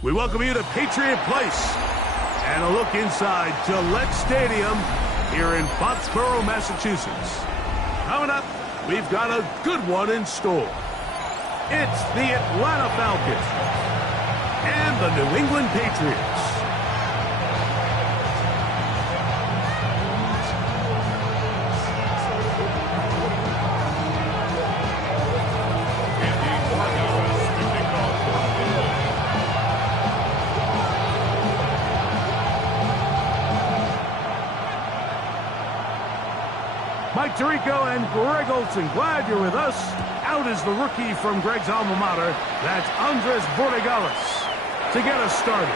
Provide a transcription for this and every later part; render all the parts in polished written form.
We welcome you to Patriot Place and a look inside Gillette Stadium here in Foxborough, Massachusetts. Coming up, we've got a good one in store. It's the Atlanta Falcons and the New England Patriots. Mike Tirico and Greg Olson, glad you're with us. Out is the rookie from Greg's alma mater. That's Andres Borregales to get us started.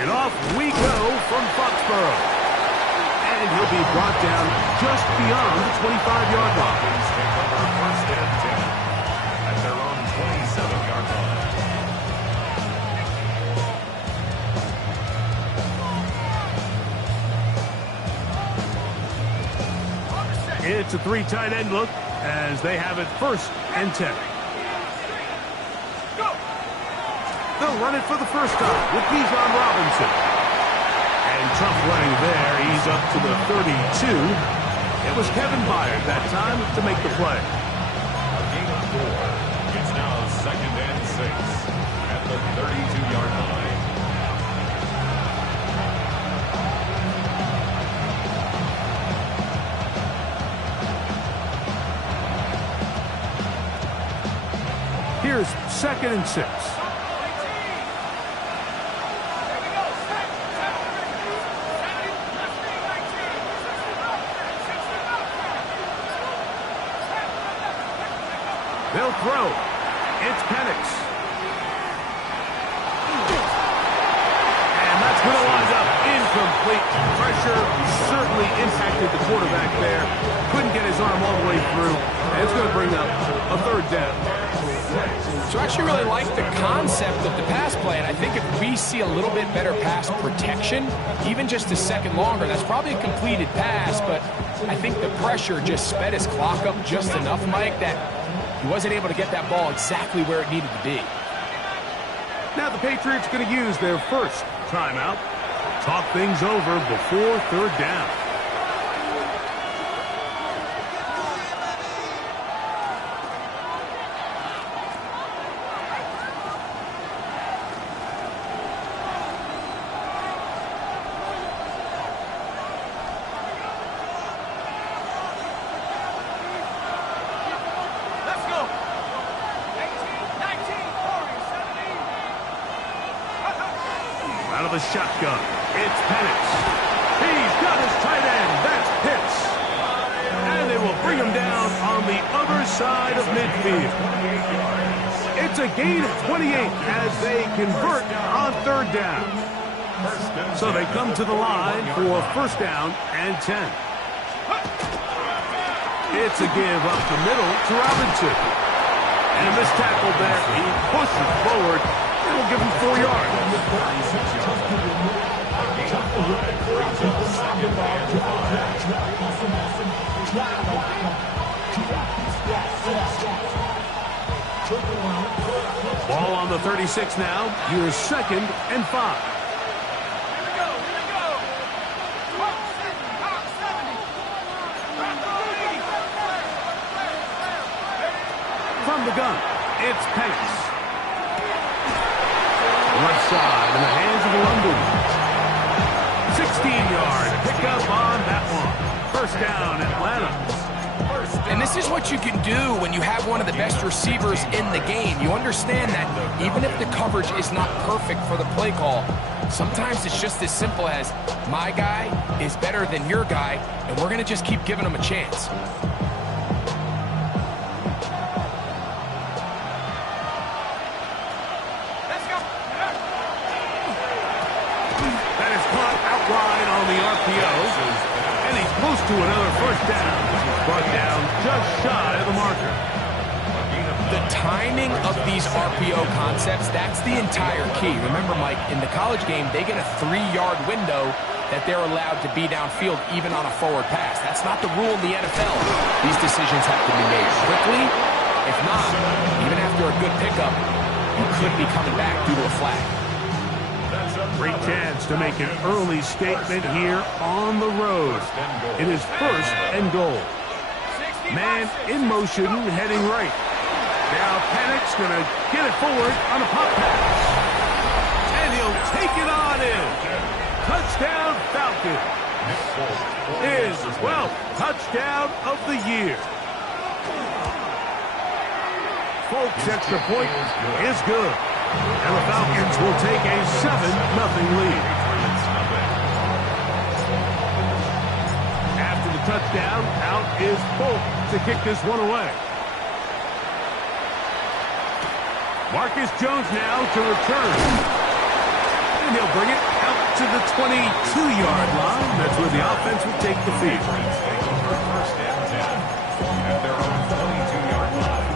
And off we go from Foxborough. And he'll be brought down just beyond the 25-yard line. Take over first and 10 at their own 27-yard line. It's a three tight end look as they have it first and 10. They'll run it for the first time with Bijan Robinson. And tough running there. He's up to the 32. It was Kevin Byard that time to make the play. A gain of 4. It's now second and 6 at the 32-yard line. Here's second and 6. They'll throw. It's Penix. And that's going to wind up incomplete. Pressure certainly impacted the quarterback there. Couldn't get his arm all the way through. And it's going to bring up a third down. So I actually really like the concept of the pass play, and I think if we see a little bit better pass protection, even just a second longer, that's probably a completed pass, but I think the pressure just sped his clock up just enough, Mike, that he wasn't able to get that ball exactly where it needed to be. Now the Patriots going to use their first timeout. Talk things over before third down. Out of the shotgun, it's Penix. He's got his tight end. That's Pitts. And they will bring him down on the other side of midfield. It's a gain of 28 as they convert on third down. So they come to the line for first down and 10. It's a give up the middle to Robinson. And this tackle there, he pushes forward. It'll give him 4 yards. Ball on the 36 now. Here's second and 5. From the gun, it's Penix. Left side in the hands of London. 16-yard pickup on that one. First down, Atlanta. And this is what you can do when you have one of the best receivers in the game. You understand that even if the coverage is not perfect for the play call, sometimes it's just as simple as my guy is better than your guy, and we're going to just keep giving him a chance. And he's close to another first down. Brought down just shy of the marker. The timing of these RPO concepts, that's the entire key. Remember, Mike, in the college game, they get a 3-yard window that they're allowed to be downfield even on a forward pass. That's not the rule in the NFL. These decisions have to be made quickly. If not, even after a good pickup, you could be coming back due to a flag. Great chance to make an early statement here on the road. It is first and goal. Man in motion, heading right. Now Panic's going to get it forward on a pop pass. And he'll take it on in. Touchdown Falcon. His 12th touchdown of the year. Folks, extra point is good. And the Falcons will take a 7-0 lead. After the touchdown, out is Folk to kick this one away. Marcus Jones now to return. And he'll bring it out to the 22-yard line. That's where the offense will take the field. First and 10 at their own 22-yard line.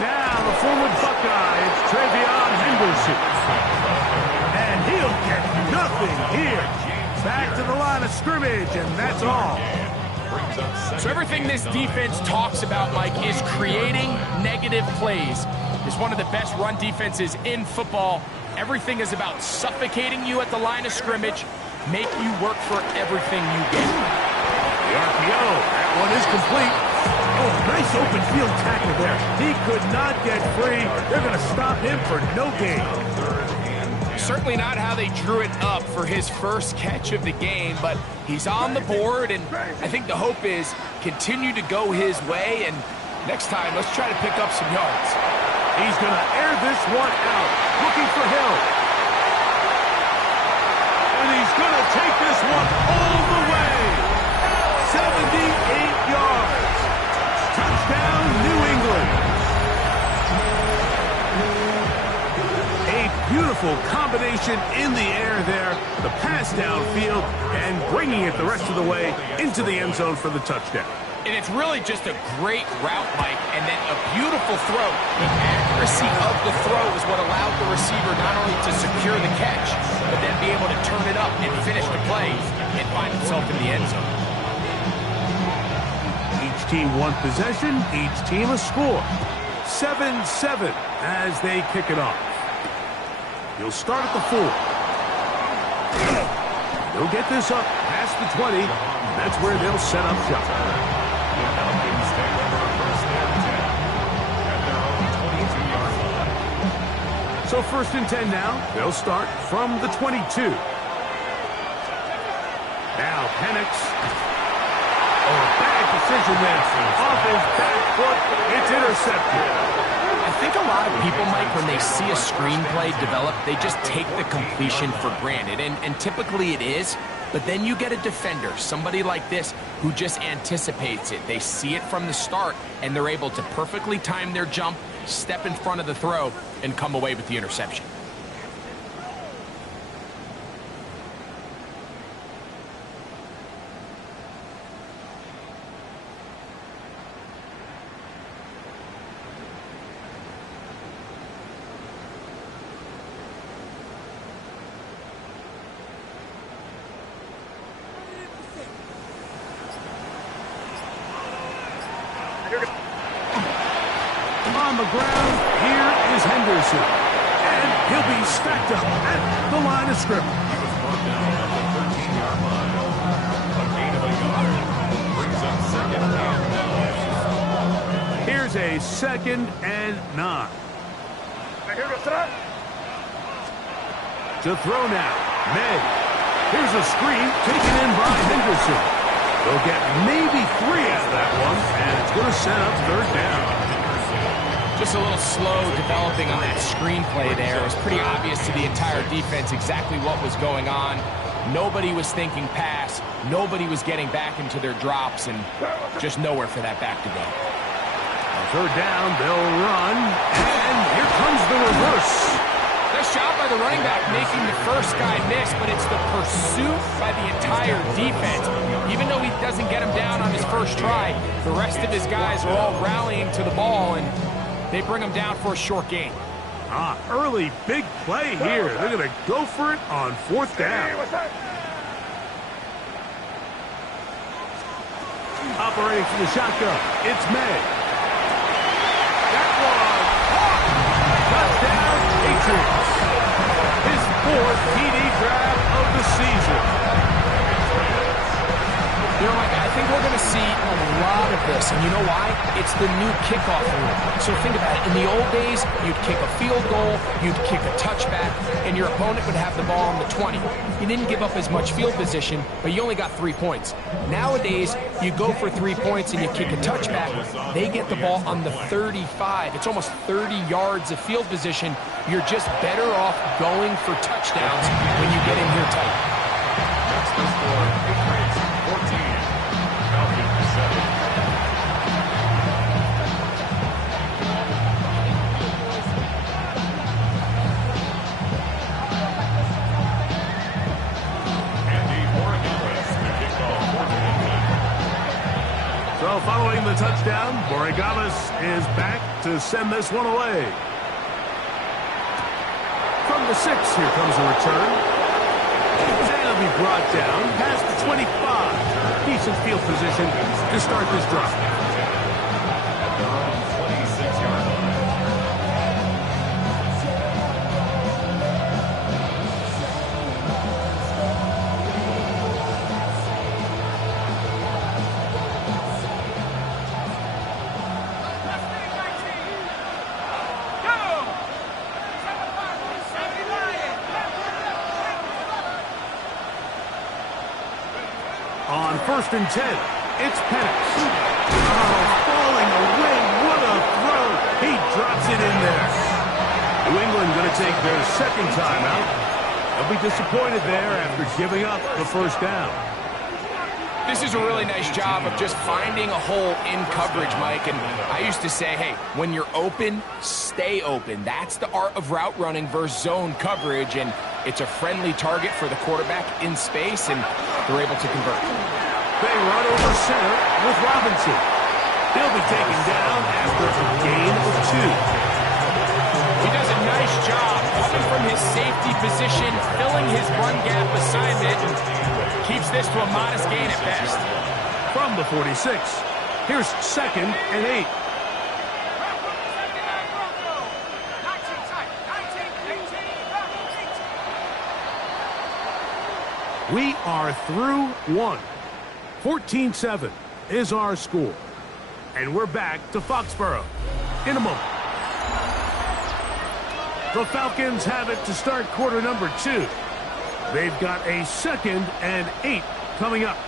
Now the forward Buckeye, it's Travion Henderson. And he'll get nothing here. Back to the line of scrimmage, and that's all. So everything this defense talks about, Mike, is creating negative plays. It's one of the best run defenses in football. Everything is about suffocating you at the line of scrimmage, make you work for everything you get. The RPO, that one is complete. Oh, nice open field tackle there. He could not get free. They're going to stop him for no gain. Certainly not how they drew it up for his first catch of the game, but he's on the board, and I think the hope is continue to go his way, and next time, let's try to pick up some yards. He's going to air this one out, looking for Hill. And he's going to take this one all the way. 78 yards. Touchdown, New England. A beautiful combination in the air there. The pass downfield and bringing it the rest of the way into the end zone for the touchdown. And it's really just a great route, Mike, and then a beautiful throw. The accuracy of the throw is what allowed the receiver not only to secure the catch, but then be able to turn it up and finish the play and find himself in the end zone. Each team one possession, each team a score. 7-7 as they kick it off. He'll start at the 4. They'll get this up past the 20. That's where they'll set up shop. So first and 10 now. They'll start from the 22. Now Penix. Oh, a bad decision there. Off his back foot. It's intercepted. I think a lot of people, Mike, when they see a screenplay develop, they just take the completion for granted. And typically it is. But then you get a defender, somebody like this, who just anticipates it. They see it from the start, and they're able to perfectly time their jump, step in front of the throw, and come away with the interception. On the ground, here is Henderson. And he'll be stacked up at the line of scrimmage. He was brought down at the 13-yard line. A gain of a yard brings up second and 9. Here's a 2nd and 9. To throw now, May. Here's a screen taken in by Henderson. They'll get maybe 3 out of that one, and it's going to set up 3rd down. Just a little slow developing on that screenplay there. It was pretty obvious to the entire defense exactly what was going on. Nobody was thinking pass. Nobody was getting back into their drops, and just nowhere for that back to go. On 3rd down, they'll run, and here comes the reverse. Nice job by the running back making the first guy miss, but it's the pursuit by the entire defense. Even though he doesn't get him down on his first try, the rest of his guys are all rallying to the ball, and they bring him down for a short gain. Early big play here. They're going to go for it on 4th down. Operating from the shotgun, it's May. That one caught. Touchdown, Patriots. His 4th TD grab of the season. You know, Mike, I think we're going to see a lot of this, and you know why? It's the new kickoff rule. So think about it. In the old days, you'd kick a field goal, you'd kick a touchback, and your opponent would have the ball on the 20. You didn't give up as much field position, but you only got 3 points. Nowadays, you go for 3 points and you kick a touchback. They get the ball on the 35. It's almost 30 yards of field position. You're just better off going for touchdowns when you get in here tight. That's the score. Patriots 14. Falcons 7. So following the touchdown, Borregales is back to send this one away. From the 6, here comes a return. And it'll be brought down past the 25. Decent field position to start this drive. At their own 26-yard line. On 1st and 10, it's Penix. Oh, falling away. What a throw. He drops it in there. New England going to take their 2nd timeout. They'll be disappointed there after giving up the 1st down. This is a really nice job of just finding a hole in coverage, Mike. And I used to say, hey, when you're open, stay open. That's the art of route running versus zone coverage. And it's a friendly target for the quarterback in space, and they're able to convert. They run over center with Robinson. He'll be taken down after a gain of 2. He does a nice job coming from his safety position, filling his run gap assignment, and keeps this to a modest gain at best. From the 46, here's 2nd and 8. We are through 1. 14-7 is our score. And we're back to Foxborough in a moment. The Falcons have it to start quarter number 2. They've got a 2nd and 8 coming up.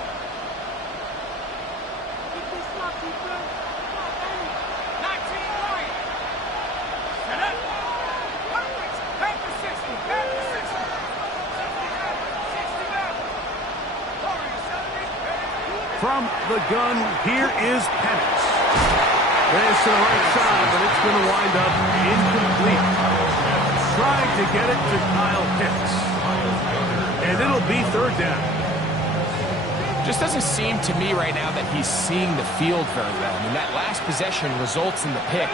From the gun, here is Penix. There's to the right side, but it's going to wind up incomplete. Trying to get it to Kyle Pitts. And it'll be 3rd down. Just doesn't seem to me right now that he's seeing the field very well. I mean, that last possession results in the pick.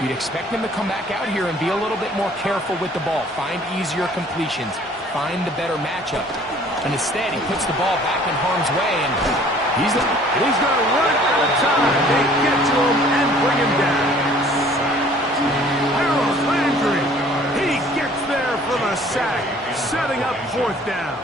You'd expect him to come back out here and be a little bit more careful with the ball, find easier completions, find the better matchup. And instead, he puts the ball back in harm's way, and he's going to run out of time. They get to him and bring him down. Harold Landry, he gets there for the sack, setting up 4th down.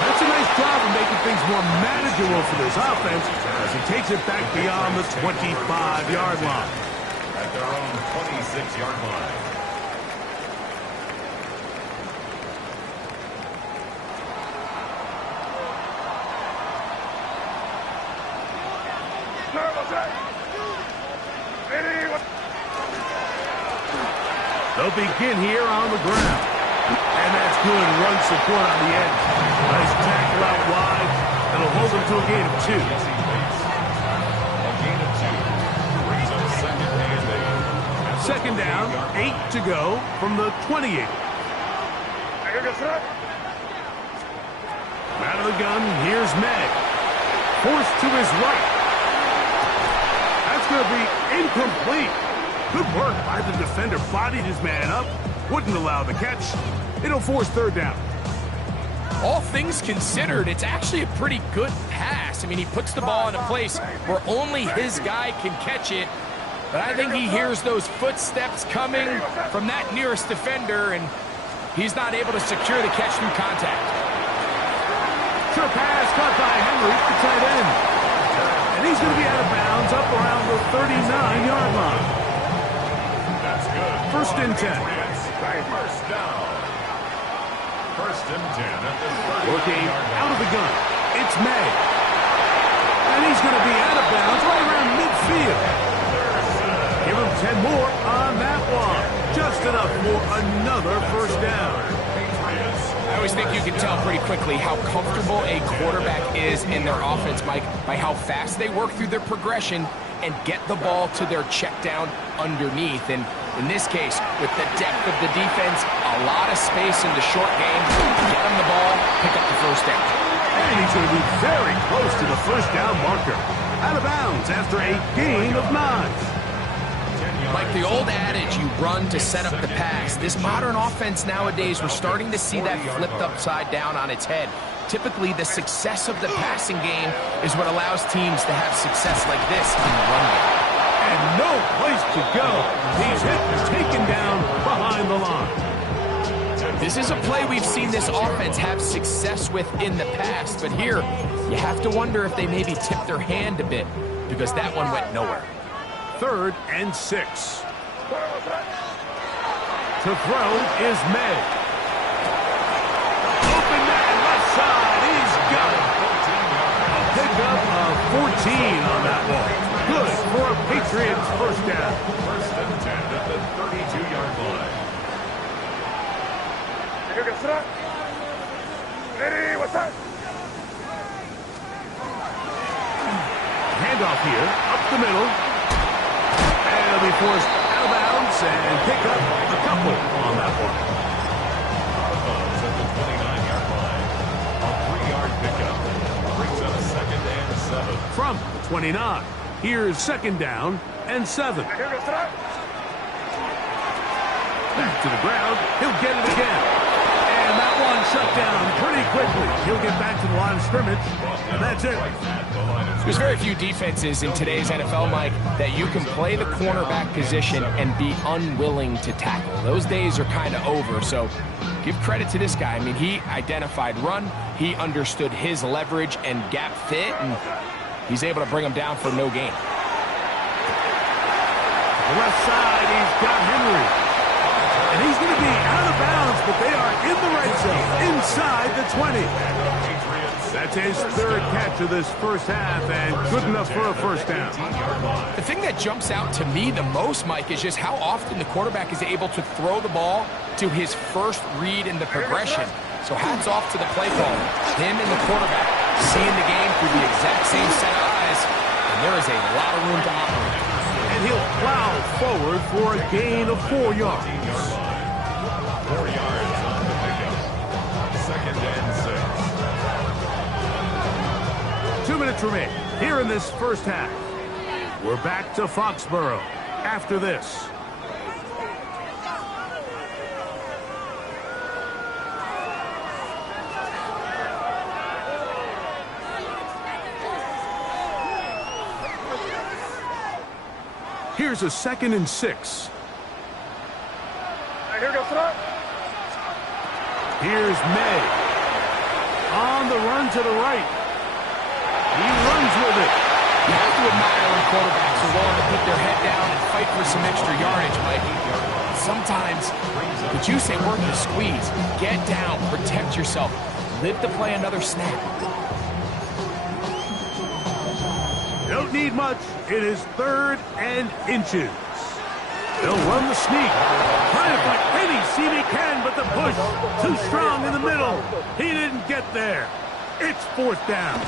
That's a nice job of making things more manageable for this offense as he takes it back beyond the 25-yard line. At their own 26-yard line. They'll begin here on the ground. And that's good run support on the end. Nice tackle out wide. That'll hold them to a gain of 2. A gain of 2. Brings up 2nd and 8. 2nd down, 8 to go from the 28. Out of the gun, here's May. forced to his right. That's going to be incomplete. Good work by the defender. Bodied his man up. Wouldn't allow the catch. It'll force third down. All things considered, it's actually a pretty good pass. I mean, he puts the ball in a place where only his guy can catch it. But I think he hears those footsteps coming from that nearest defender, and he's not able to secure the catch through contact. Sure pass caught by Henry, the tight end. And he's going to be out of bounds up around the 39-yard line. That's good. First and 10. First down. First and 10 at the 39-yard Working line. out of the gun. It's May. And he's going to be out of bounds right around midfield. Give him 10 more on that one. Just enough for another first down. I always think you can tell pretty quickly how comfortable a quarterback is in their offense, Mike, by how fast they work through their progression and get the ball to their check down underneath. And in this case, with the depth of the defense, a lot of space in the short game, get him the ball, pick up the first down. And he's going to be very close to the first down marker. Out of bounds after a gain of 9. Like the old adage, you run to set up the pass. This modern offense nowadays, we're starting to see that flipped upside down on its head. Typically, the success of the passing game is what allows teams to have success like this in the run game. And no place to go. He's hit and taken down behind the line. This is a play we've seen this offense have success with in the past, but here, you have to wonder if they maybe tipped their hand a bit, because that one went nowhere. Third and 6. To throw is May. Open man left side. He's got it. A pickup of 14 on that one. Good for a Patriots first down. First and 10 at the 32-yard line. Handoff here, up the middle. And he'll be forced out of bounds and pick up a couple on that one. At the 29-yard line. A 3-yard pickup. Brings up second and 7. From the 29, here's second down and 7. Back to the ground. He'll get it again. And that one shut down pretty quickly. He'll get back to the line of scrimmage. And that's it. There's very few defenses in today's NFL, Mike, that you can play the cornerback position and be unwilling to tackle. Those days are kind of over, so give credit to this guy. I mean, he identified run, he understood his leverage and gap fit, and he's able to bring him down for no gain. The left side, he's got Henry. And he's going to be out of bounds, but they are in the red zone, inside the 20. That's his third catch of this first half, and good enough for a first down. The thing that jumps out to me the most, Mike, is just how often the quarterback is able to throw the ball to his first read in the progression. So hats off to the play caller. Him and the quarterback seeing the game through the exact same set of eyes, and there is a lot of room to operate. And he'll plow forward for a gain of 4 yards. 4 yards on the pickup. Second and 6. 2 minutes remain here in this first half. We're back to Foxborough after this. Here's a second and 6. Here's May. On the run to the right. He runs with it. You have to admire when quarterbacks are willing to put their head down and fight for some extra yardage, Mike. Sometimes, but you say work the squeeze. Get down, protect yourself, live to play another snap. Don't need much. It is 3rd and inches. They'll run the sneak. Trying to fight any seam he can, but the push too strong in the middle. He didn't get there. It's 4th down.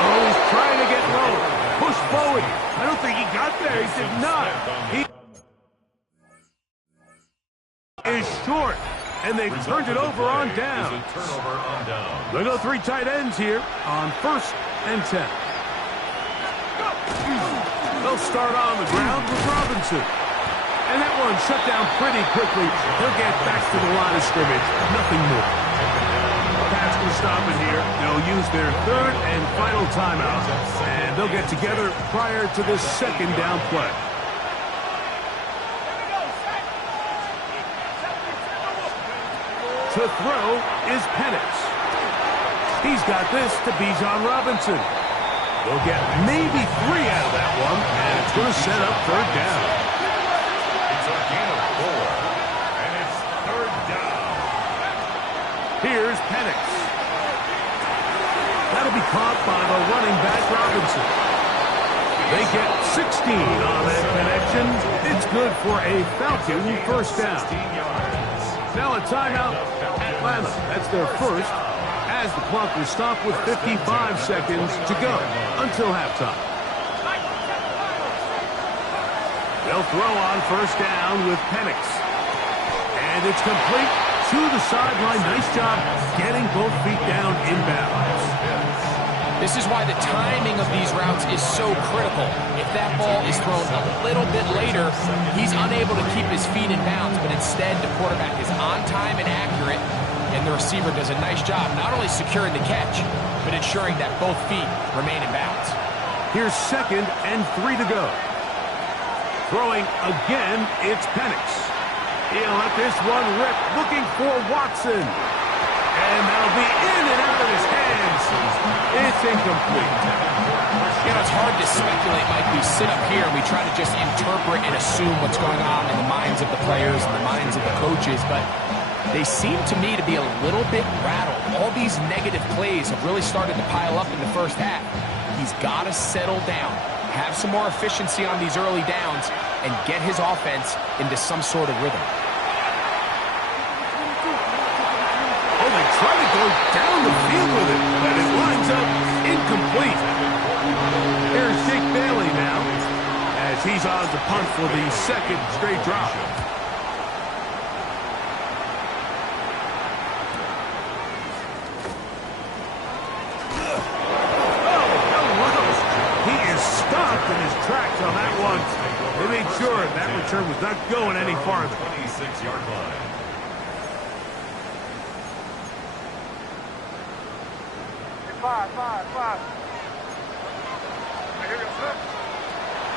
Oh, he's trying to get low. Push forward. I don't think he got there. He did not. He is short, and they've turned it over on down. Turnover on down. They'll go 3 tight ends here on 1st and 10. They'll start on the ground with Robinson. And that one shut down pretty quickly. They'll get back to the line of scrimmage. Nothing more. Pats will stop it here. They'll use their third and final timeout. And they'll get together prior to this second down play. To throw is Penix. He's got this to Bijan Robinson. They'll get maybe 3 out of that one, and it's going to set up third down. It's a gain of 4, and it's third down. Here's Penix. That'll be caught by the running back Robinson. They get 16 on that connection. It's good for a Falcon first down. Now a timeout, Atlanta. That's their first, as the clock will stop with 55 seconds to go until halftime. They'll throw on first down with Penix. And it's complete to the sideline. Nice job getting both feet down inbounds. This is why the timing of these routes is so critical. If that ball is thrown a little bit later, he's unable to keep his feet in bounds, but instead the quarterback is on time and accurate, and the receiver does a nice job not only securing the catch, but ensuring that both feet remain in bounds. Here's second and 3 to go. Throwing again, it's Penix. He'll let this one rip, looking for Watson. And that'll be in and out of his hands. It's incomplete. You know, it's hard to speculate, Mike. We sit up here and we try to just interpret and assume what's going on in the minds of the players and the minds of the coaches, but they seem to me to be a little bit rattled. All these negative plays have really started to pile up in the first half. He's got to settle down, have some more efficiency on these early downs, and get his offense into some sort of rhythm. Oh, they try to go down the field with it, but it winds up incomplete. Here's Jake Bailey now, as he's on to punt for the second straight drop. In his tracks on that one. They made sure that return was not going any farther. 26-yard line. Five.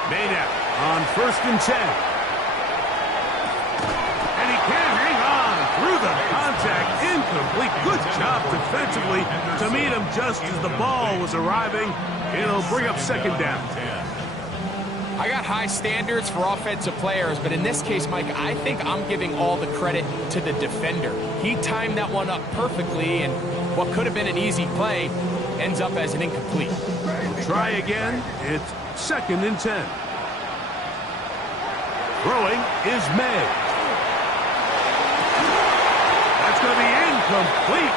Maynard on first and 10. And he can't hang on through the contact. Incomplete. Good job defensively to meet him just as the ball was arriving. It'll bring up second down. I got high standards for offensive players, but in this case, Mike, I think I'm giving all the credit to the defender. He timed that one up perfectly, and what could have been an easy play ends up as an incomplete. Try again. It's second and 10. Throwing is May. That's going to be incomplete.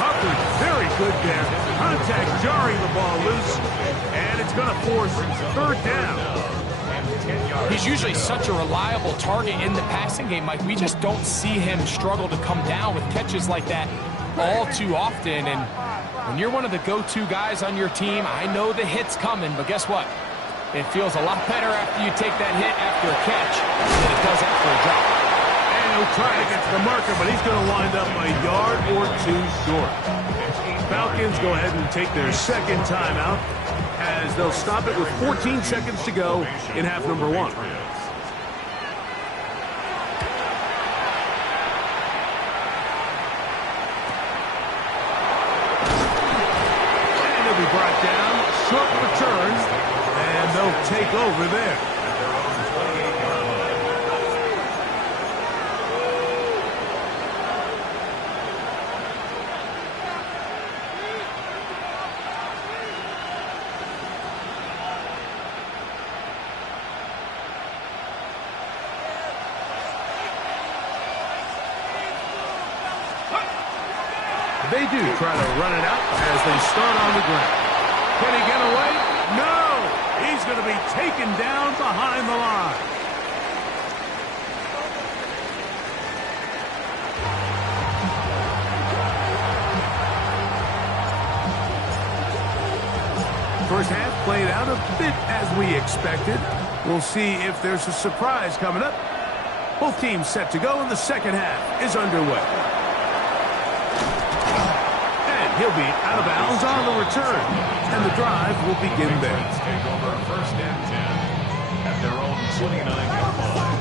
Covered very good there. Contact jarring the ball loose, and it's going to force third down. He's usually such a reliable target in the passing game, Mike. We just don't see him struggle to come down with catches like that all too often. And when you're one of the go-to guys on your team, I know the hit's coming, but guess what? It feels a lot better after you take that hit after a catch than it does after a drop. And he'll try to get to the marker, but he's going to wind up a yard or two short. Falcons go ahead and take their second timeout, as they'll stop it with 14 seconds to go in half number 1. And they'll be brought down, short return, and they'll take over there. They do try to run it out as they start on the ground. Can he get away? No! He's going to be taken down behind the line. Bit as we expected. We'll see if there's a surprise coming up. Both teams set to go, and the second half is underway. And he'll be out of bounds on the return. And the drive will begin there. Take over first and 10 at their own 29-yard line.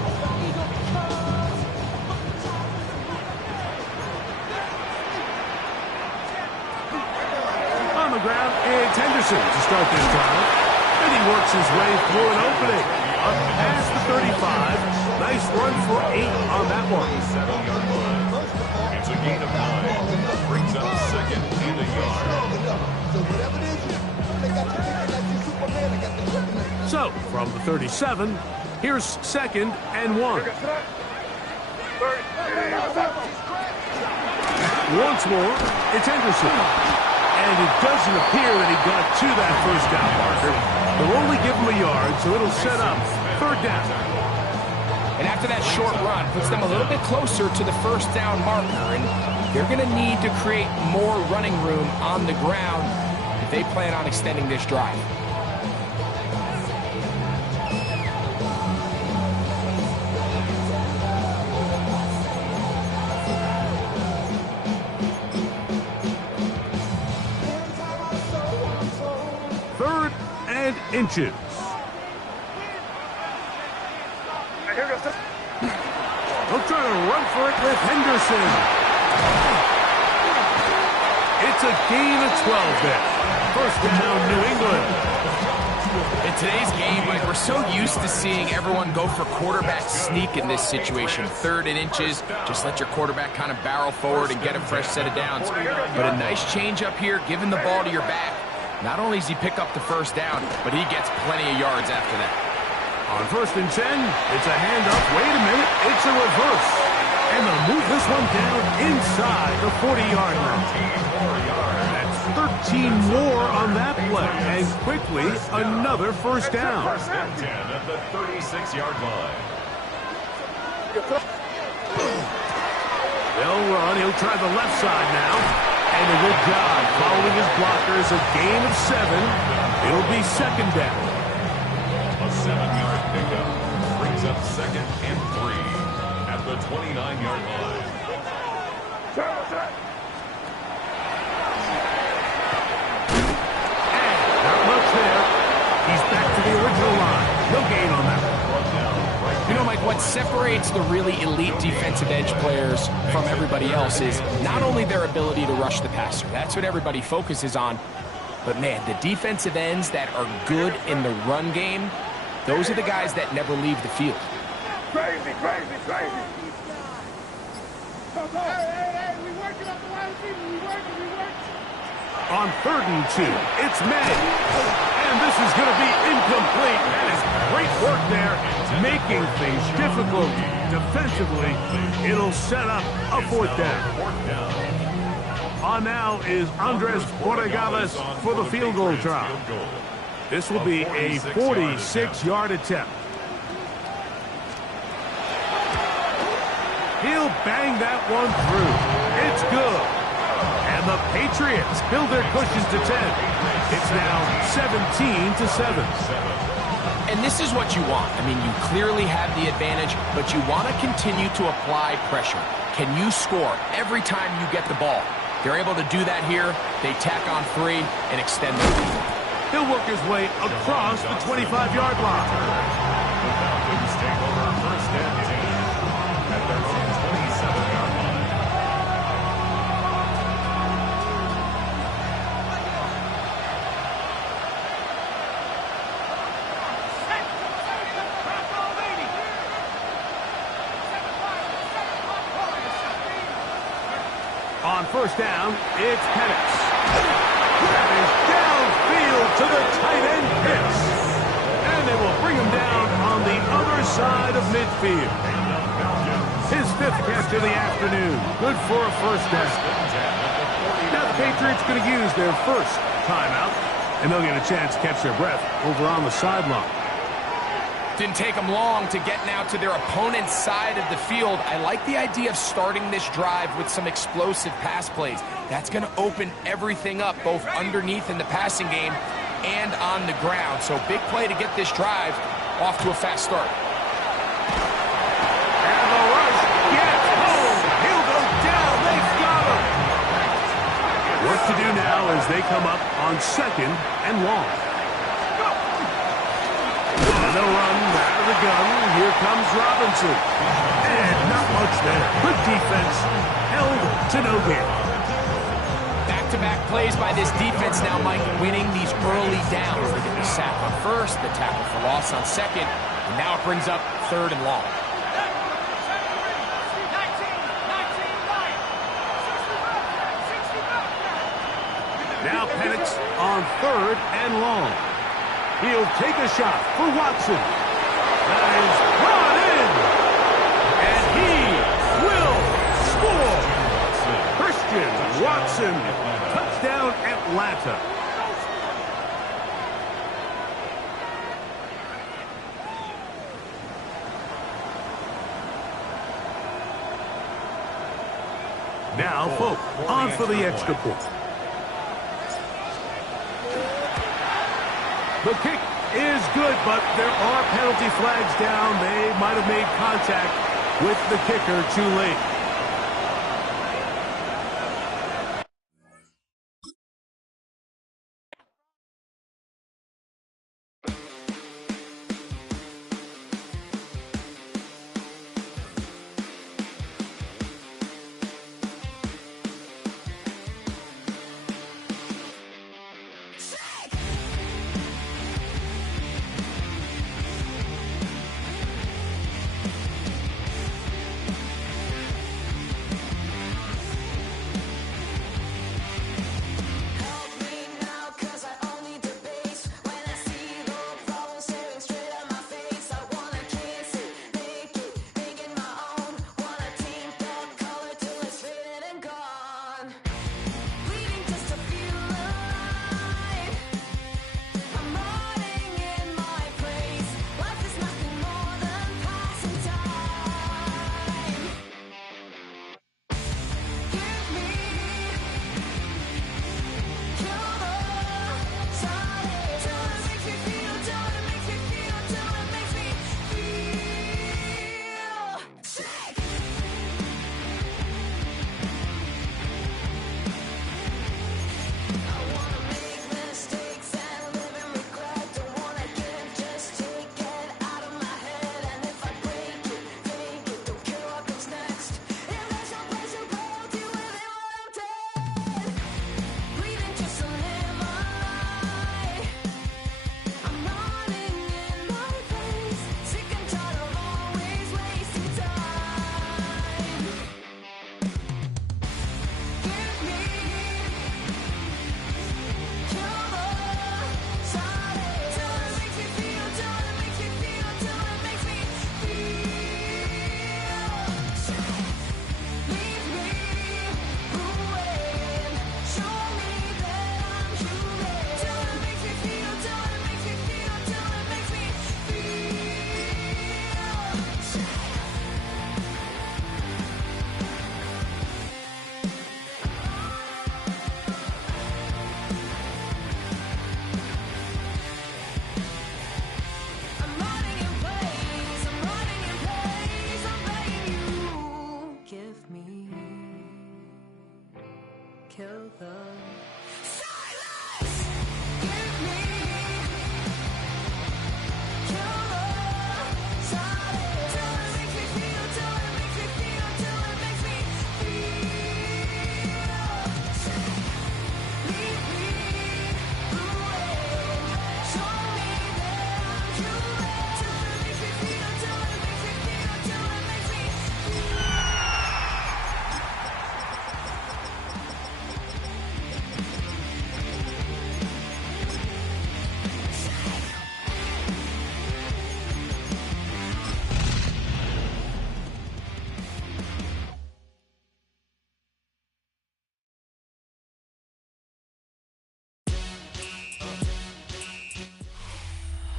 On the ground, it's Henderson to start this drive. And he works his way through an opening. Up past the 35. Nice run for 8 on that one. 7-yard line. It's a gain of 9. Brings up second and a yard. So, from the 37, here's second and 1. Once more, it's Henderson. And it doesn't appear that he got to that first down marker. They'll only give him a yard, so it'll set up third down. And after that short run, puts them a little bit closer to the first down marker. And they're going to need to create more running room on the ground if they plan on extending this drive. Third and inches. They'll try to run for it with Henderson. It's a gain of 12 there. First down, New England. In today's game, Mike, we're so used to seeing everyone go for quarterback sneak in this situation. Third and inches, just let your quarterback kind of barrel forward and get a fresh set of downs. But a nice change up here, giving the ball to your back. Not only does he pick up the first down, but he gets plenty of yards after that. On first and 10, it's a handoff. Wait a minute, it's a reverse. And they'll move this one down inside the 40-yard line. That's 13 more on that play. And quickly, another first down. First and 10 at the 36-yard line. They'll run. He'll try the left side now. And a good job following his blockers. A gain of 7. It'll be second down. A 7-yard pickup brings up second and 3 at the 29-yard line. And not much there. He's back to the original line. No gain on that one. You know, Mike, what separates the really elite defensive edge players from everybody else is not only their ability to rush the passer. That's what everybody focuses on. But, man, the defensive ends that are good in the run game, those are the guys that never leave the field. Crazy. Hey, we working up the wide receiver. We working. On third and 2, it's May. And this is going to be incomplete. That is great work there, making things difficult defensively. It'll set up a fourth down. On now is Andres Borregales for the field goal try. This will be a 46-yard attempt. He'll bang that one through. It's good. And the Patriots build their cushion to 10. It's now 17-7. And this is what you want. I mean, you clearly have the advantage, but you want to continue to apply pressure. Can you score every time you get the ball? They're able to do that here. They tack on 3 and extend the lead. He'll work his way across the 25-yard line. The Falcons take over first and 10 at their own 27-yard line. On first down, it's Penix. That is downfield to the tight end, Pitts. And they will bring him down on the other side of midfield. His 5th catch of the afternoon. Good for a first down. Now the Patriots going to use their first timeout, and they'll get a chance to catch their breath over on the sideline. Didn't take them long to get now to their opponent's side of the field. I like the idea of starting this drive with some explosive pass plays. That's going to open everything up, both underneath in the passing game and on the ground. So big play to get this drive off to a fast start. And the rush gets home. He'll go down. They've got him. Work to do now as they come up on 2nd and long. And they'll run out of the gun. Here comes Robinson. And not much there. Good defense. Held to no gain. Back-to-back plays by this defense now, Mike, winning these early downs. They get the sack on 1st, the tackle for loss on 2nd, and now it brings up 3rd and long. Now Penix on 3rd and long. He'll take a shot for Watson. That is brought in. And he will score. Christian Watson. Touchdown Atlanta. Now Folk on for the extra point. The kick is good, but there are penalty flags down. They might have made contact with the kicker too late.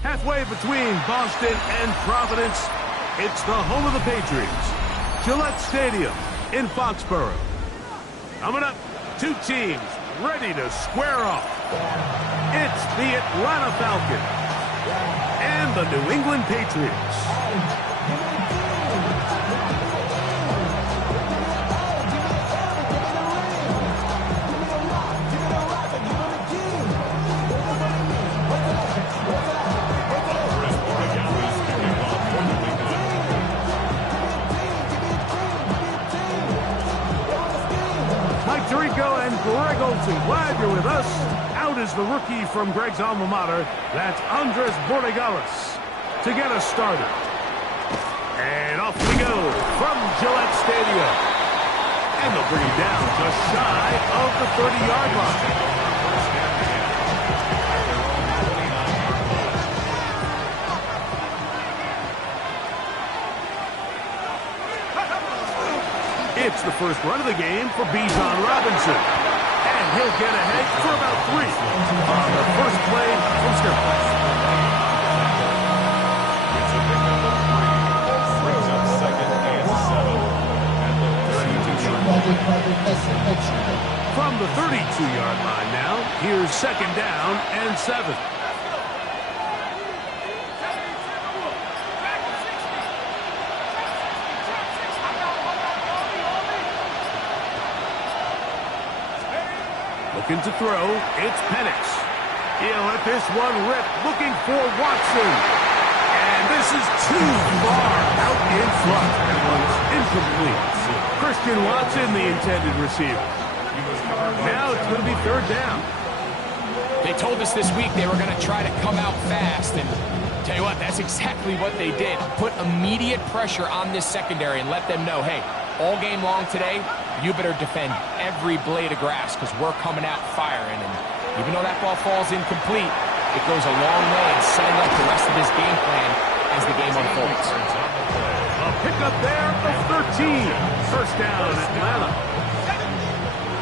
Halfway between Boston and Providence, it's the home of the Patriots, Gillette Stadium in Foxborough. Coming up, two teams ready to square off. It's the Atlanta Falcons and the New England Patriots. Mike Tirico and Greg Olsen, glad you're with us. Out is the rookie from Greg's alma mater. That's Andres Borregalis to get us started. And off we go from Gillette Stadium. And they'll bring him down just shy of the 30-yard line. It's the first run of the game for Bijan Robinson. And he'll get ahead for about 3 on the first play from scrimmage. It's a pickup of 3. Brings up second and 7. At the 32-yard line. From the 32-yard line now, here's second down and 7. Looking to throw, it's Penix. He'll let this one rip, looking for Watson. And this is too far out in front. That one's incomplete. Christian Watson, the intended receiver. Now it's going to be third down. They told us this week they were going to try to come out fast, and tell you what, that's exactly what they did. Put immediate pressure on this secondary and let them know, hey, all game long today, you better defend every blade of grass because we're coming out firing. And even though that ball falls incomplete, it goes a long way in setting up the rest of this game plan as the game unfolds. A pickup there of 13. First down, Atlanta.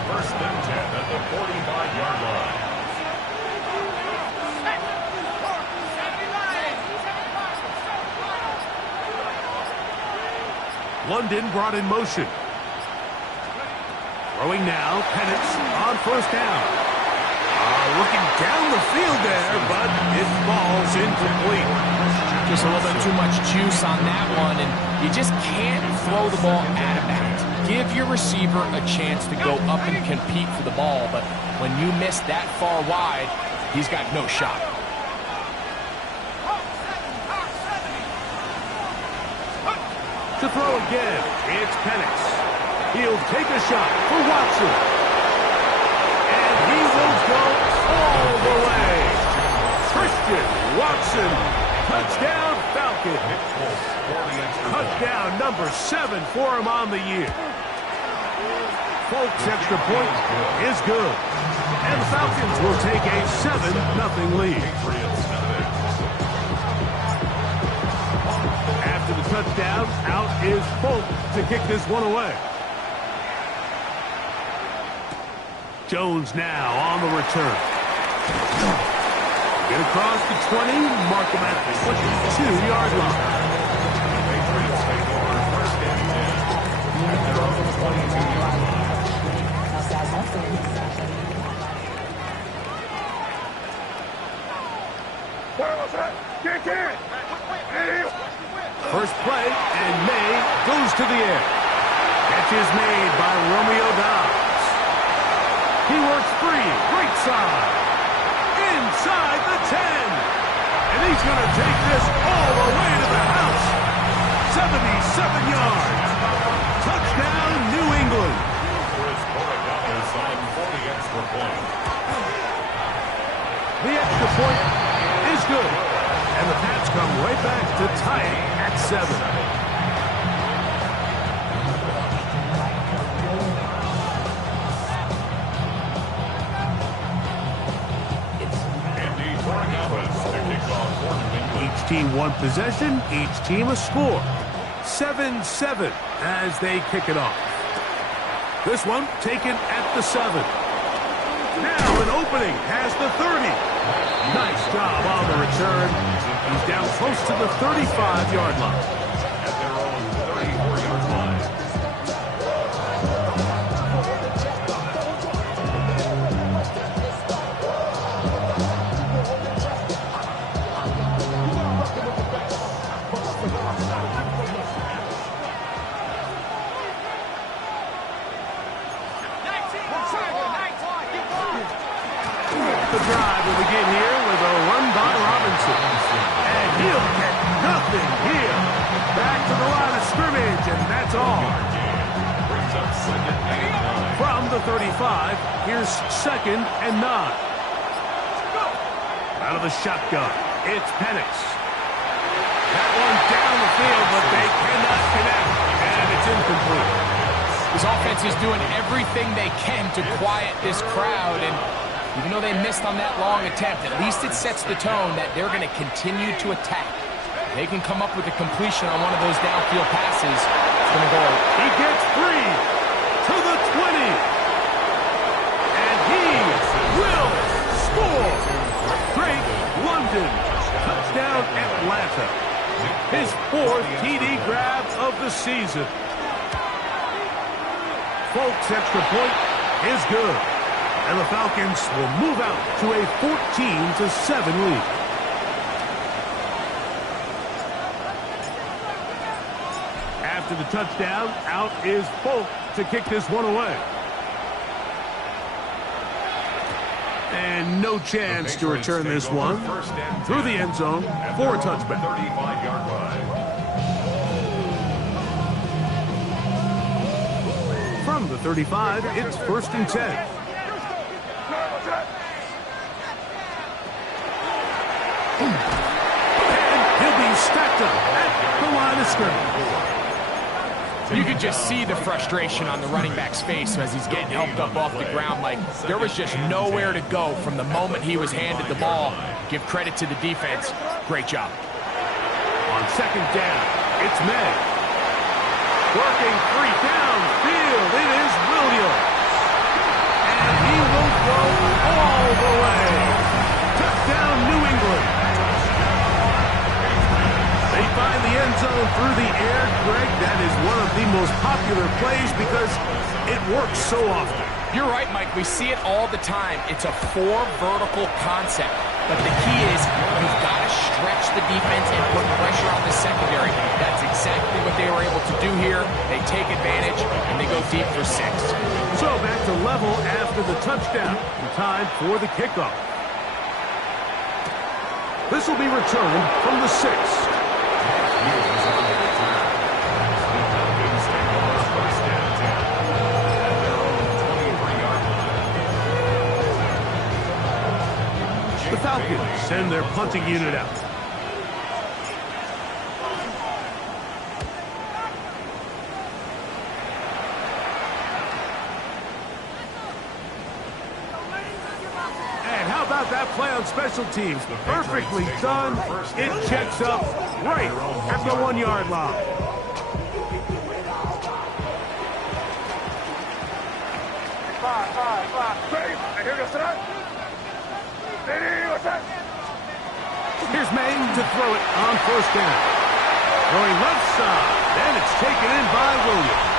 First and 10 at the 45-yard line. London brought in motion. Throwing now, Penix on first down. Looking down the field there, but it falls incomplete. Just a little bit too much juice on that one, and you just can't throw the ball out of bounds. Give your receiver a chance to go up and compete for the ball, but when you miss that far wide, he's got no shot. To throw again, it's Penix. He'll take a shot for Watson. And he will go all the way. Christian Watson, touchdown Falcon. Touchdown number 7 for him on the year. Folks' extra point is good. And the Falcons will take a 7-0 lead. After the touchdown, out is Folk to kick this one away. Jones now on the return. Get across the 20, mark him at the 22-yard line. Patriots take over first and 10 at their own 22-yard line. First play, and May goes to the air. Catch is made by Romeo Dobbs. He works free, right side, inside the 10. And he's going to take this all the way to the house. 77 yards. Touchdown, New England. Chris Borregalis on for the extra point. The extra point is good. And the Pats come right back to tie it at 7. Each team one possession, each team a score. 7-7 as they kick it off. This one taken at the 7. Now an opening has the 30. Nice job on the return. He's down close to the 35-yard line. At their own 34-yard line. and that's all. Brings up second and 9. From the 35, here's second and 9. Out of the shotgun, it's Penix. That one down the field, but they cannot connect, and it's incomplete. His offense is doing everything they can to quiet this crowd, and even though they missed on that long attempt, at least it sets the tone that they're going to continue to attack. They can come up with a completion on one of those downfield passes. It's going to go. He gets free to the 20. And he will score. Drake London. Touchdown Atlanta. His 4th TD grab of the season. Folks' extra point is good. And the Falcons will move out to a 14-7 lead. After the touchdown, out is Folk to kick this one away. And no chance to return this one through the end zone for a touchback. 35-yard line. From the 35, it's 1st and 10. And he'll be stacked up at the line of scrimmage. You could just see the frustration on the running back's face as he's getting helped up off the ground. Like, there was just nowhere to go from the moment he was handed the ball. Give credit to the defense. Great job. On second down, it's May. Working free downfield, it is Williams. And he will go all the way. Touchdown, New England. They find the end zone through the air. Greg, that is one of the most popular plays because it works so often. You're right, Mike. We see it all the time. It's a 4 vertical concept. But the key is you've got to stretch the defense and put pressure on the secondary. That's exactly what they were able to do here. They take advantage, and they go deep for 6. So back to level after the touchdown. Time for the kickoff. This will be returned from the 6. The Falcons send their punting unit out. And how about that play on special teams? Perfectly done. It checks up right at the 1-yard line. Here's May to throw it on 1st down. Going left side, and it's taken in by Williams.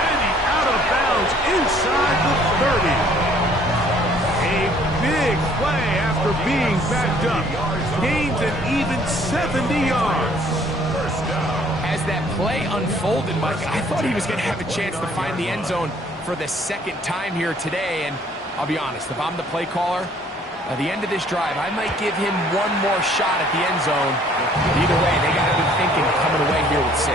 And he's out of bounds inside the 30. A big play after being backed up. Gains an even 70 yards. As that play unfolded, Mike, I thought he was going to have a chance to find the end zone for the 2nd time here today. And I'll be honest, if I'm the play caller, at the end of this drive, I might give him one more shot at the end zone. Either way, they got to be thinking of coming away here with 6.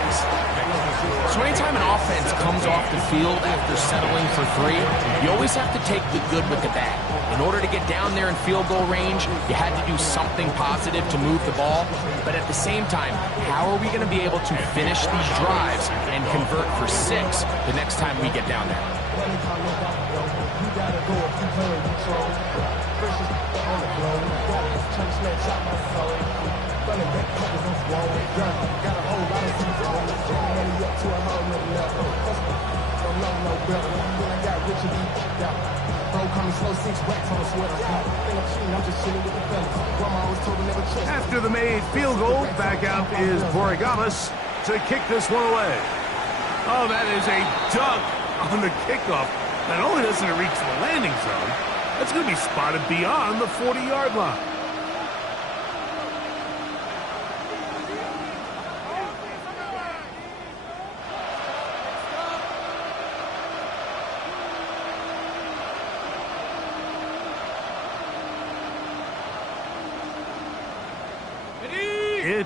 So anytime an offense comes off the field after settling for 3, you always have to take the good with the bad. In order to get down there in field goal range, you had to do something positive to move the ball. But at the same time, how are we going to be able to finish these drives and convert for 6 the next time we get down there? After the made field goal, back out is Borregamas to kick this one away. Oh, that is a dunk on the kickoff. Not only doesn't it reach the landing zone, it's going to be spotted beyond the 40-yard line.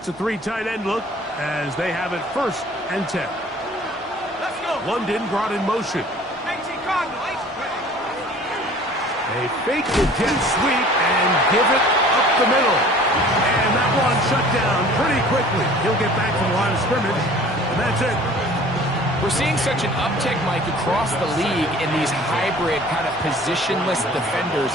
It's a 3 tight end look as they have it 1st and 10. Let's go. London brought in motion. 19 Cardinal. They fake the jet sweep and give it up the middle. And that one shut down pretty quickly. He'll get back to the line of scrimmage, and that's it. We're seeing such an uptick, Mike, across the league in these hybrid kind of positionless defenders,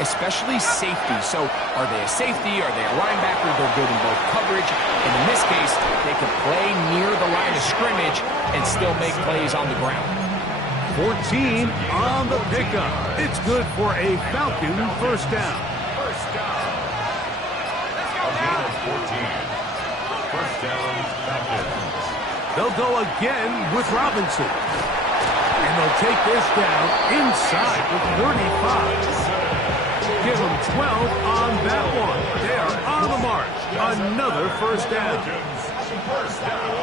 especially safety. So are they a safety? Are they a linebacker? They're good in both coverage. And in this case, they can play near the line of scrimmage and still make plays on the ground. 14 on the pickup. It's good for a Falcon 1st down. First down. A gain of 14. First down, Falcons. They'll go again with Robinson. And they'll take this down inside the 35. Give them 12 on that one. They are on the march. Another 1st down. First down.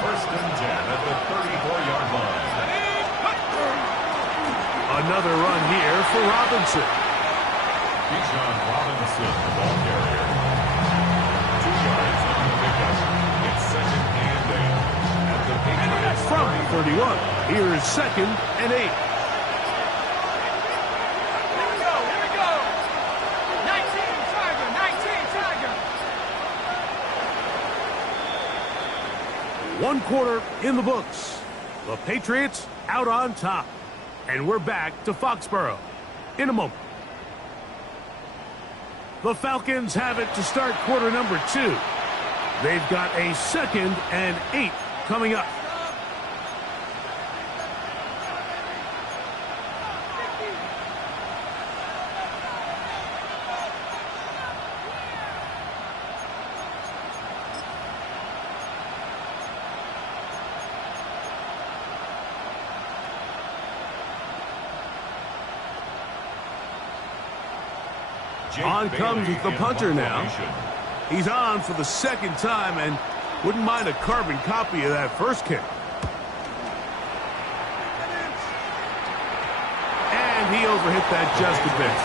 1st and 10 at the 34-yard line. Another run here for Robinson. Bijan Robinson, the ball carrier. 2 yards on the pickup. It's 2nd and 8 at the Patriots. From 31, here's 2nd and 8. Here we go. 19 Tiger. 19 Tiger. 1 quarter in the books. The Patriots out on top. And we're back to Foxborough in a moment. The Falcons have it to start quarter number 2. They've got a 2nd and 8 coming up. On comes the punter now. He's on for the 2nd time and wouldn't mind a carbon copy of that first kick. And he overhit that just a bit.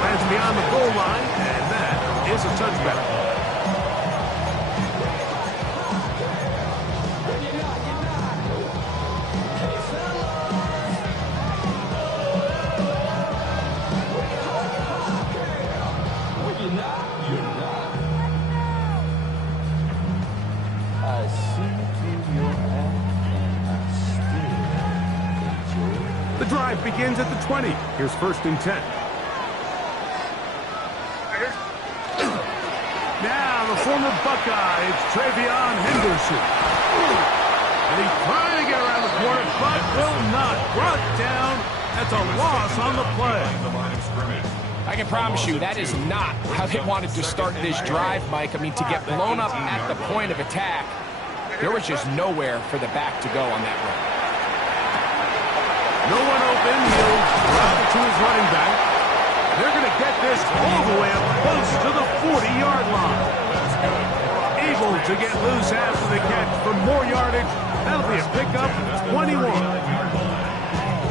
Lands beyond the goal line, and that is a touchback. The drive begins at the 20. Here's 1st and 10. Now the former Buckeye, it's Travion Henderson. And he's trying to get around the corner, but will not. Brought down. That's a loss on the play. I can promise you that is not how they wanted to start this drive, Mike. I mean, to get blown up at the point of attack, there was just nowhere for the back to go on that run. No one open. He'll drop it to his running back. They're going to get this all the way up close to the 40-yard line. Able to get loose after the catch for more yardage. That'll be a pickup, 21.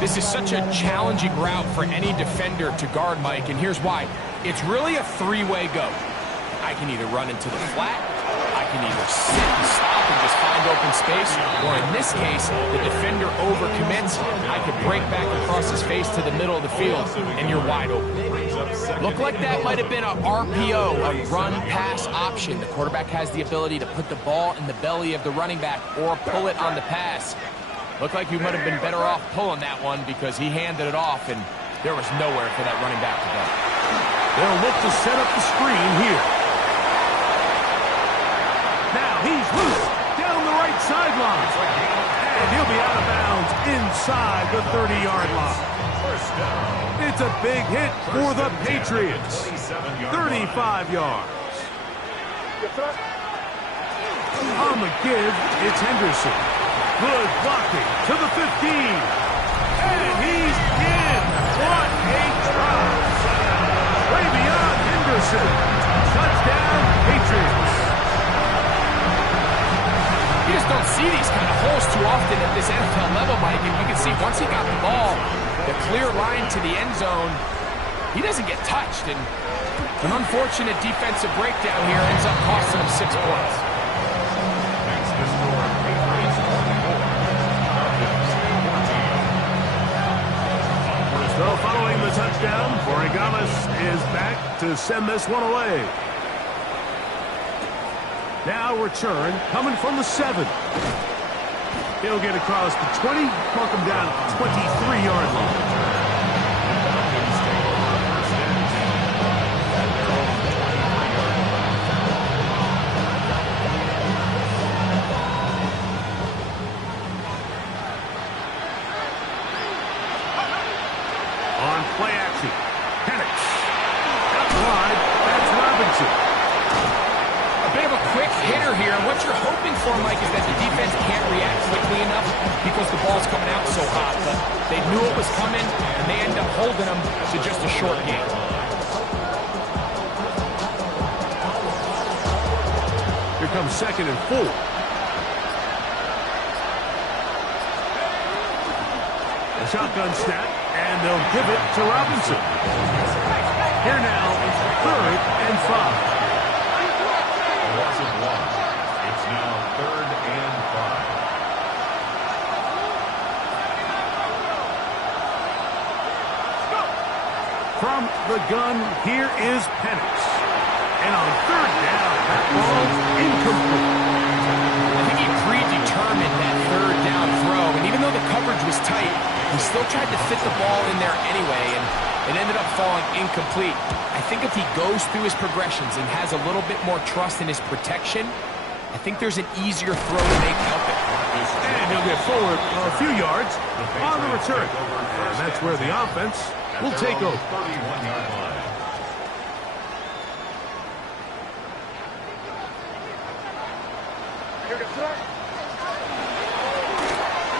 This is such a challenging route for any defender to guard, Mike, and here's why. It's really a 3-way go. I can either run into the flat, I can either sit and stop and just find open space, or in this case, the defender overcommits. I could break back across his face to the middle of the field, and you're wide open. Looked like that might have been a RPO, a run-pass option. The quarterback has the ability to put the ball in the belly of the running back or pull it on the pass. Looked like we might have been better off pulling that one because he handed it off, and there was nowhere for that running back to go. They'll look to set up the screen here. Now he's loose down the right sideline. And he'll be out of bounds inside the 30-yard line. It's a big hit for the Patriots. 35 yards. On the give, it's Henderson. Good blocking to the 15. And he's in. What a drop. Travion Henderson. Touchdown, Patriots. You just don't see these kind of holes too often at this NFL level, Mike. And you can see once he got the ball, the clear line to the end zone, he doesn't get touched, and an unfortunate defensive breakdown here ends up costing him 6 points. Makes the score Patriots 24, Falcons 14. So following the touchdown, Borregales is back to send this one away. Now return coming from the 7. He'll get across the 20, mark him down at the 23-yard line. Falcons take over first and 10 at their own 23-yard line. On play action, Penix. Out wide, that's Robinson. A bit of a quick hitter here, and what you're hoping for, Mike, is that the defense can't react quickly enough because the ball's coming out so hot. But they knew it was coming, and they end up holding them to just a short game. Here comes 2nd and 4. A shotgun snap, and they'll give it to Robinson. Here now, 3rd and 5. Loss of 1. It's now 3rd and 5. From the gun, here is Penix. And on 3rd down, that ball's incomplete. I think he predetermined that 3rd down throw, and even though the coverage was tight, he still tried to fit the ball in there anyway, and it ended up falling incomplete. I think if he goes through his progressions and has a little bit more trust in his protection, I think there's an easier throw to make helping. And he'll get forward a few yards on the return. And that's where the offense will take over. 31-yard line.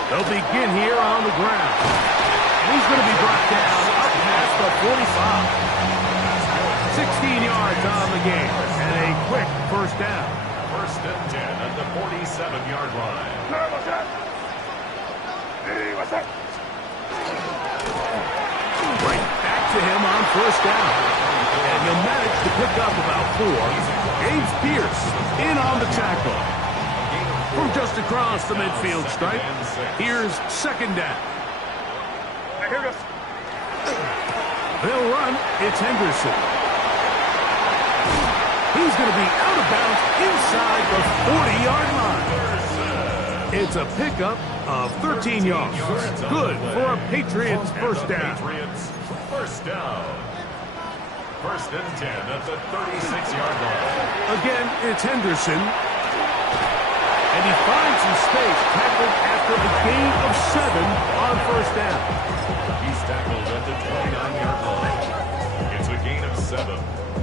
They'll begin here on the ground. And he's going to be brought down up past the 45. 16 yards on the game. And a quick first down. First and 10 at the 47-yard line. Right back to him on first down. And he'll manage to pick up about 4. James Pierce in on the tackle. From just across the midfield stripe, here's 2nd down. They'll run. It's Henderson. He's going to be out of bounds inside the 40-yard line. It's a pickup of 13 yards. Good for a Patriots first down. Patriots first down. First and 10 at the 36-yard line. Again, it's Henderson. And he finds some space, tackled after a gain of 7 on first down. He's tackled at the 29-yard line. It's a gain of 7.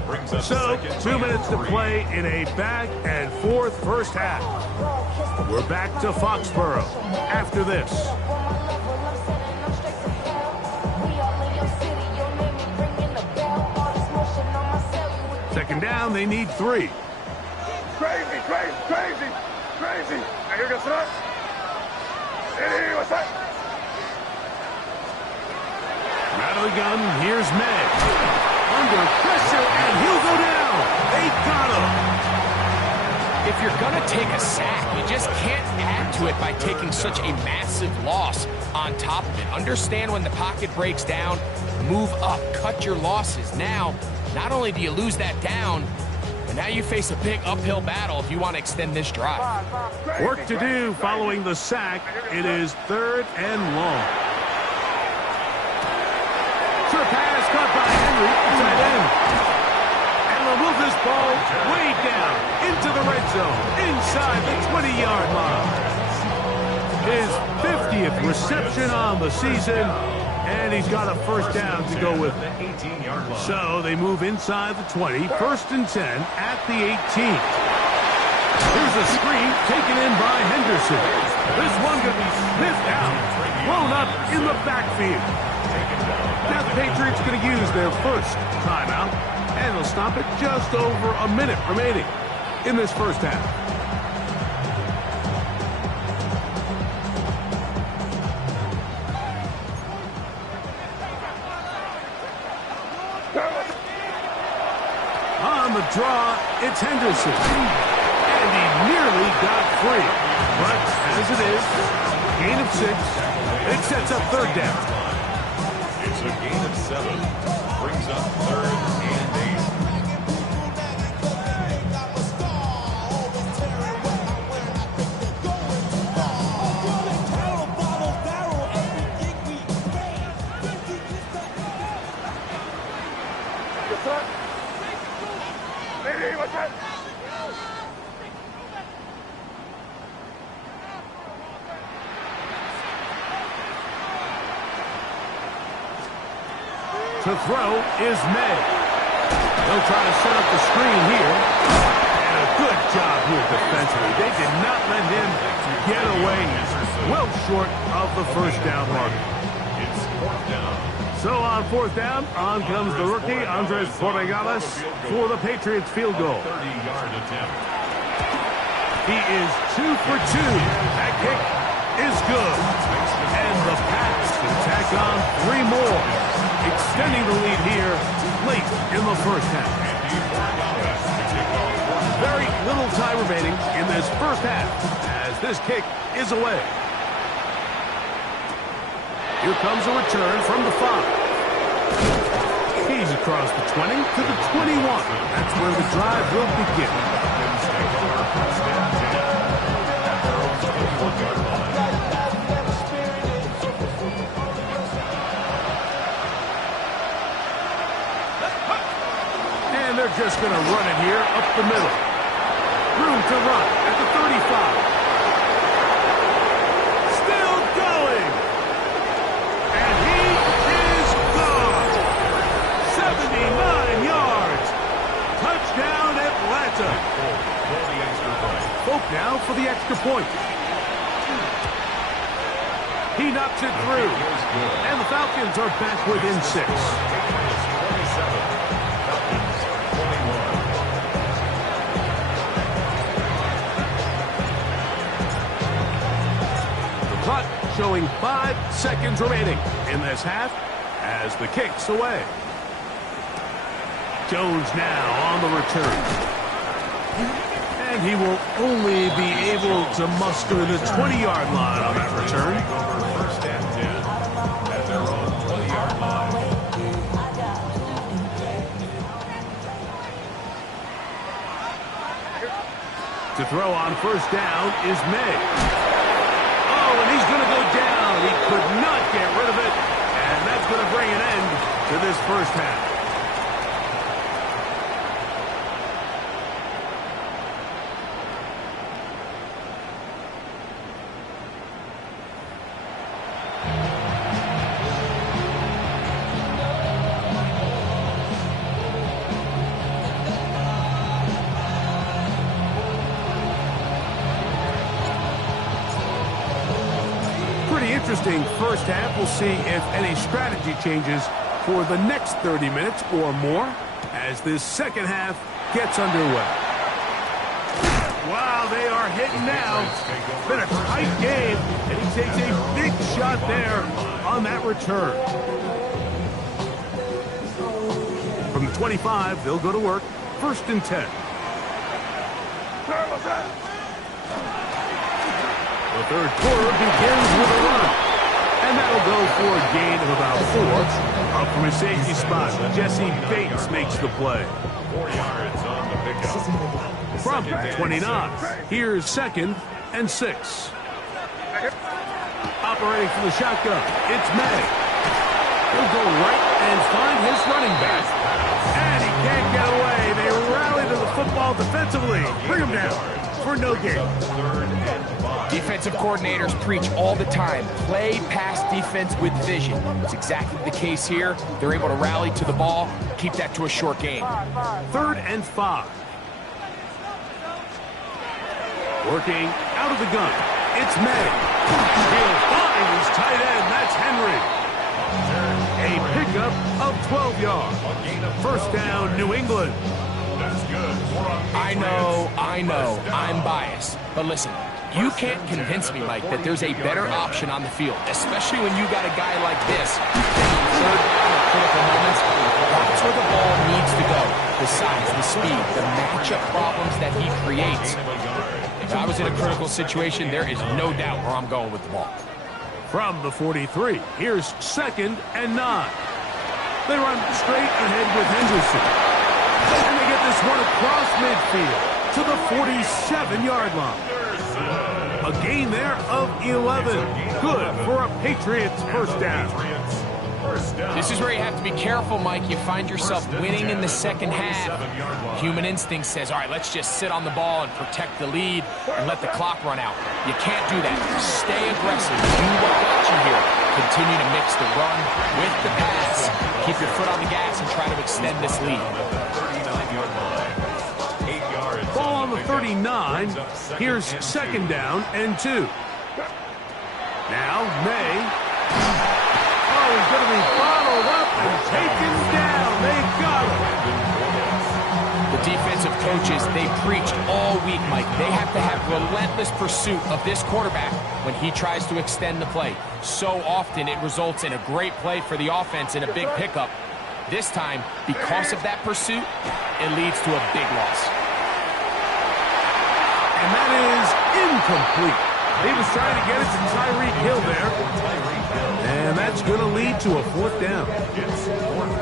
Brings up So, second 2 minutes to and 3. play in a back-and-forth first half. We're back to Foxborough after this. Second down, they need 3. Crazy, crazy, crazy, crazy. Now here goes that. Hey, what's that? Out of the gun, here's May. Under pressure, and he'll go down. They got him. If you're going to take a sack, you just can't add to it by taking such a massive loss on top of it. Understand when the pocket breaks down, move up, cut your losses. Now, not only do you lose that down, but now you face a big uphill battle if you want to extend this drive. Work to do following the sack. It is 3rd and long. Short pass caught by Henry, tight end. And they'll move this ball way down into the red zone, inside the 20-yard line. His 50th reception on the season, and he's got a first down to go with it. The 18-yard line. So they move inside the 20, 1st and 10 at the 18. Here's a screen taken in by Henderson. This one going to be sniffed out, thrown up in the backfield. Now the Patriots going to use their first timeout, and they'll stop it just over a minute remaining in this first half. draw, it's Henderson. And he nearly got free. But as it is, gain of 6. It sets up third down. It's a gain of 7. Brings up 3rd and 8. To throw is May. They'll try to set up the screen here. And a good job here defensively. They did not let him get away. Well short of the first down marker. It's 4th down. So on 4th down, on comes the rookie, Andres Borregales, for the Patriots field goal. 30-yard attempt. He is 2 for 2. That kick is good. And the Pats can tack on 3 more, extending the lead here late in the first half. Very little time remaining in this first half as this kick is away. Here comes a return from the 5. He's across the 20 to the 21. That's where the drive will begin. And they're just going to run it here up the middle. Room to run at the 35. Still going. And he is gone. 79 yards. Touchdown Atlanta. Folk now for the extra point. He knocks it through. And the Falcons are back within 6. Clock showing 5 seconds remaining in this half as the kick's away. Jones now on the return. And he will only be able to muster the 20-yard line on that return. First and 10 at their own 20-yard line. To throw on first down is May. And he's going to go down. He could not get rid of it. And that's going to bring an end to this first half. Interesting first half. We'll see if any strategy changes for the next 30 minutes or more as this second half gets underway. Wow, they are hitting now. It's been a tight game, and he takes a big shot there on that return. From the 25, they'll go to work. 1st and 10. The third quarter begins with a run. And that'll go for a gain of about 4. Up from his safety spot, Jesse Bates makes the play. 4 yards on the pickup. From 29, here's 2nd and 6. Operating from the shotgun, it's May. He'll go right and find his running back. And he can't get away. They rally to the football defensively. Bring him down for no gain. Defensive coordinators preach all the time, play pass defense with vision. It's exactly the case here. They're able to rally to the ball, keep that to a short gain. 3rd and 5. Working out of the gun, it's May. He'll find his tight end, that's Henry. A pickup of 12 yards. First down, New England. That's good. I know, I'm biased. But listen, You can't convince me, Mike, that there's a better option on the field, especially when you got a guy like this. Third down at critical moments, that's where the ball needs to go. The size, the speed, the matchup problems that he creates. If I was in a critical situation, there is no doubt where I'm going with the ball. From the 43, here's 2nd and 9. They run straight ahead with Henderson. And they get this one across midfield to the 47-yard line. A gain there of 11. Good for a Patriots first down. This is where you have to be careful, Mike. You find yourself winning in the second half. Human instinct says, all right, let's just sit on the ball and protect the lead and let the clock run out. You can't do that. Stay aggressive. Do what got you here. Continue to mix the run with the pass. Keep your foot on the gas and try to extend this lead. Ball on the 39. Here's 2nd down and 2. Now, May. Oh, he's going to be bottled up and taken down. They got him. The defensive coaches, they preached all week, Mike. They have to have relentless pursuit of this quarterback when he tries to extend the play. So often it results in a great play for the offense and a big pickup. This time, because of that pursuit, it leads to a big loss. And that is incomplete. He was trying to get it to Tyreek Hill there. And that's going to lead to a 4th down.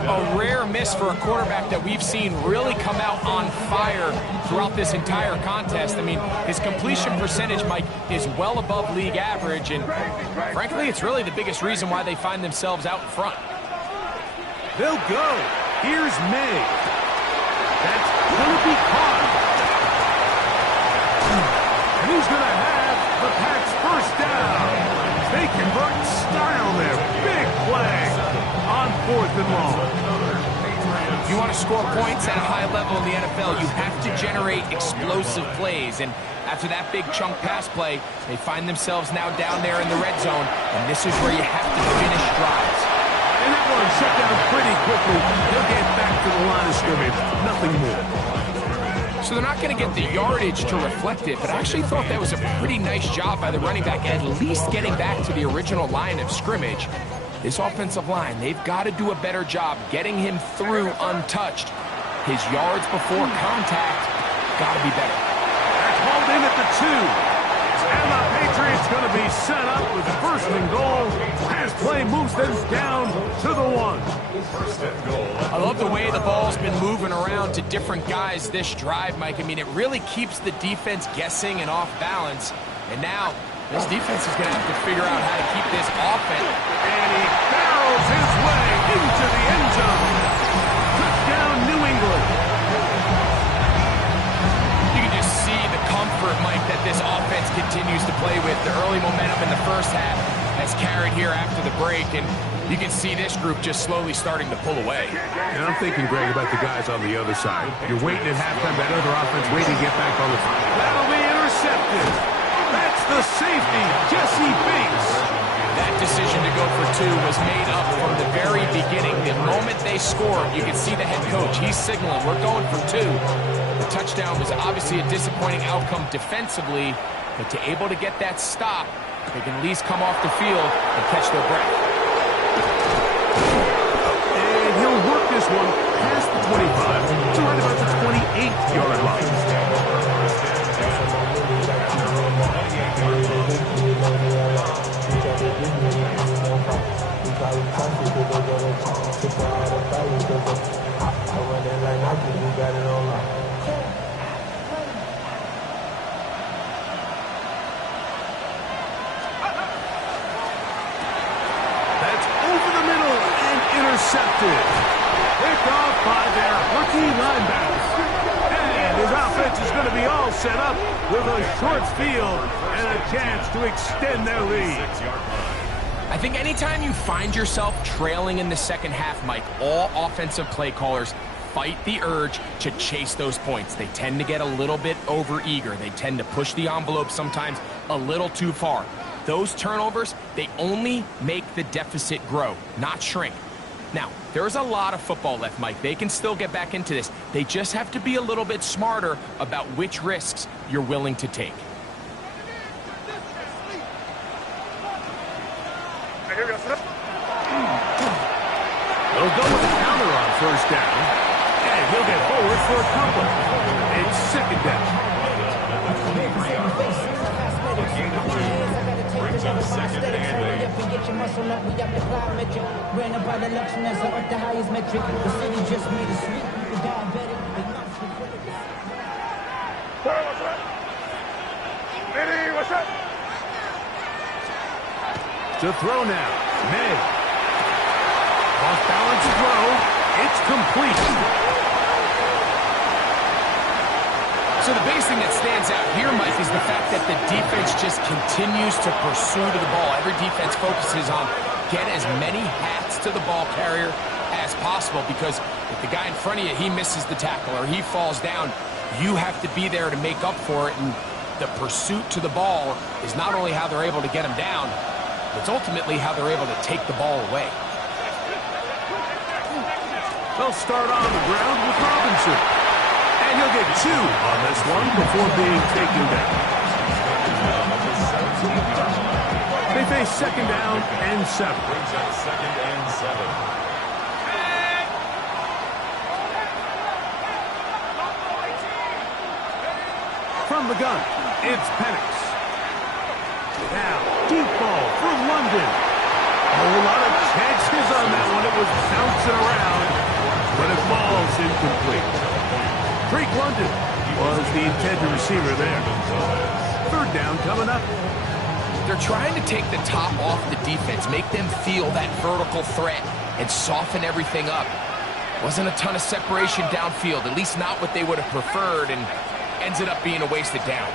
A rare miss for a quarterback that we've seen really come out on fire throughout this entire contest. I mean, his completion percentage, Mike, is well above league average. And frankly, it's really the biggest reason why they find themselves out in front. They'll go. Here's May. That's going to be caught. And he's going to have the Pats first down. They convert style there. Big play on 4th and long. If you want to score points at a high level in the NFL, you have to generate explosive plays. And after that big chunk pass play, they find themselves now down there in the red zone. And this is where you have to finish drives. And that one shut down pretty quickly. They'll get back to the line of scrimmage. Nothing more. So they're not going to get the yardage to reflect it, but I actually thought that was a pretty nice job by the running back, at least getting back to the original line of scrimmage. This offensive line, they've got to do a better job getting him through untouched. His yards before contact got to be better. That's hauled in at the 2. And the Patriots going to be set up with 1st and goal. Pass play moves them down to the 1. I love the way the ball's been moving around to different guys this drive, Mike. I mean, it really keeps the defense guessing and off balance. And now, this defense is going to have to figure out how to keep this offense. And he barrels his way into the end zone. Touchdown, New England. You can just see the comfort, Mike, that this offense continues to play with. The early momentum in the first half has carried here after the break, and you can see this group just slowly starting to pull away. And I'm thinking, Greg, about the guys on the other side. You're waiting at halftime, that other offense waiting to get back on the field. That'll be intercepted. That's the safety, Jesse Bates. That decision to go for 2 was made up from the very beginning. The moment they scored, you can see the head coach. He's signaling, we're going for 2. The touchdown was obviously a disappointing outcome defensively, but to able to get that stop, they can at least come off the field and catch their breath. And he'll work this one past the 25 to right about the 28-yard line. That's over the middle and intercepted. Picked off by their rookie linebacker. And his offense is going to be all set up with a short field and a chance to extend their lead. I think anytime you find yourself trailing in the second half, Mike, all offensive play callers fight the urge to chase those points. They tend to get a little bit overeager. They tend to push the envelope sometimes a little too far. Those turnovers, they only make the deficit grow, not shrink. Now, there's a lot of football left, Mike. They can still get back into this. They just have to be a little bit smarter about which risks you're willing to take. They'll go with a counter on first down, and he'll get forward for a couple. It's second down. Brings up second and 8. To throw now. May. Off balance throw. It's complete. So the biggest thing that stands out here, Mike, is the fact that the defense just continues to pursue to the ball. Every defense focuses on get as many hats to the ball carrier as possible, because if the guy in front of you, he misses the tackle or he falls down, you have to be there to make up for it. And the pursuit to the ball is not only how they're able to get him down, it's ultimately how they're able to take the ball away. They'll start on the ground with Robinson. And he'll get 2 on this one before being taken down. They face second down and 7. Brings up second and 7. From the gun, it's Penix. Now, deep ball for London. A whole lot of chances on that one. It was bouncing around, but it falls incomplete. Drake London was the intended receiver there. Third down coming up. They're trying to take the top off the defense, make them feel that vertical threat, and soften everything up. Wasn't a ton of separation downfield, at least not what they would have preferred, and ends it up being a wasted down.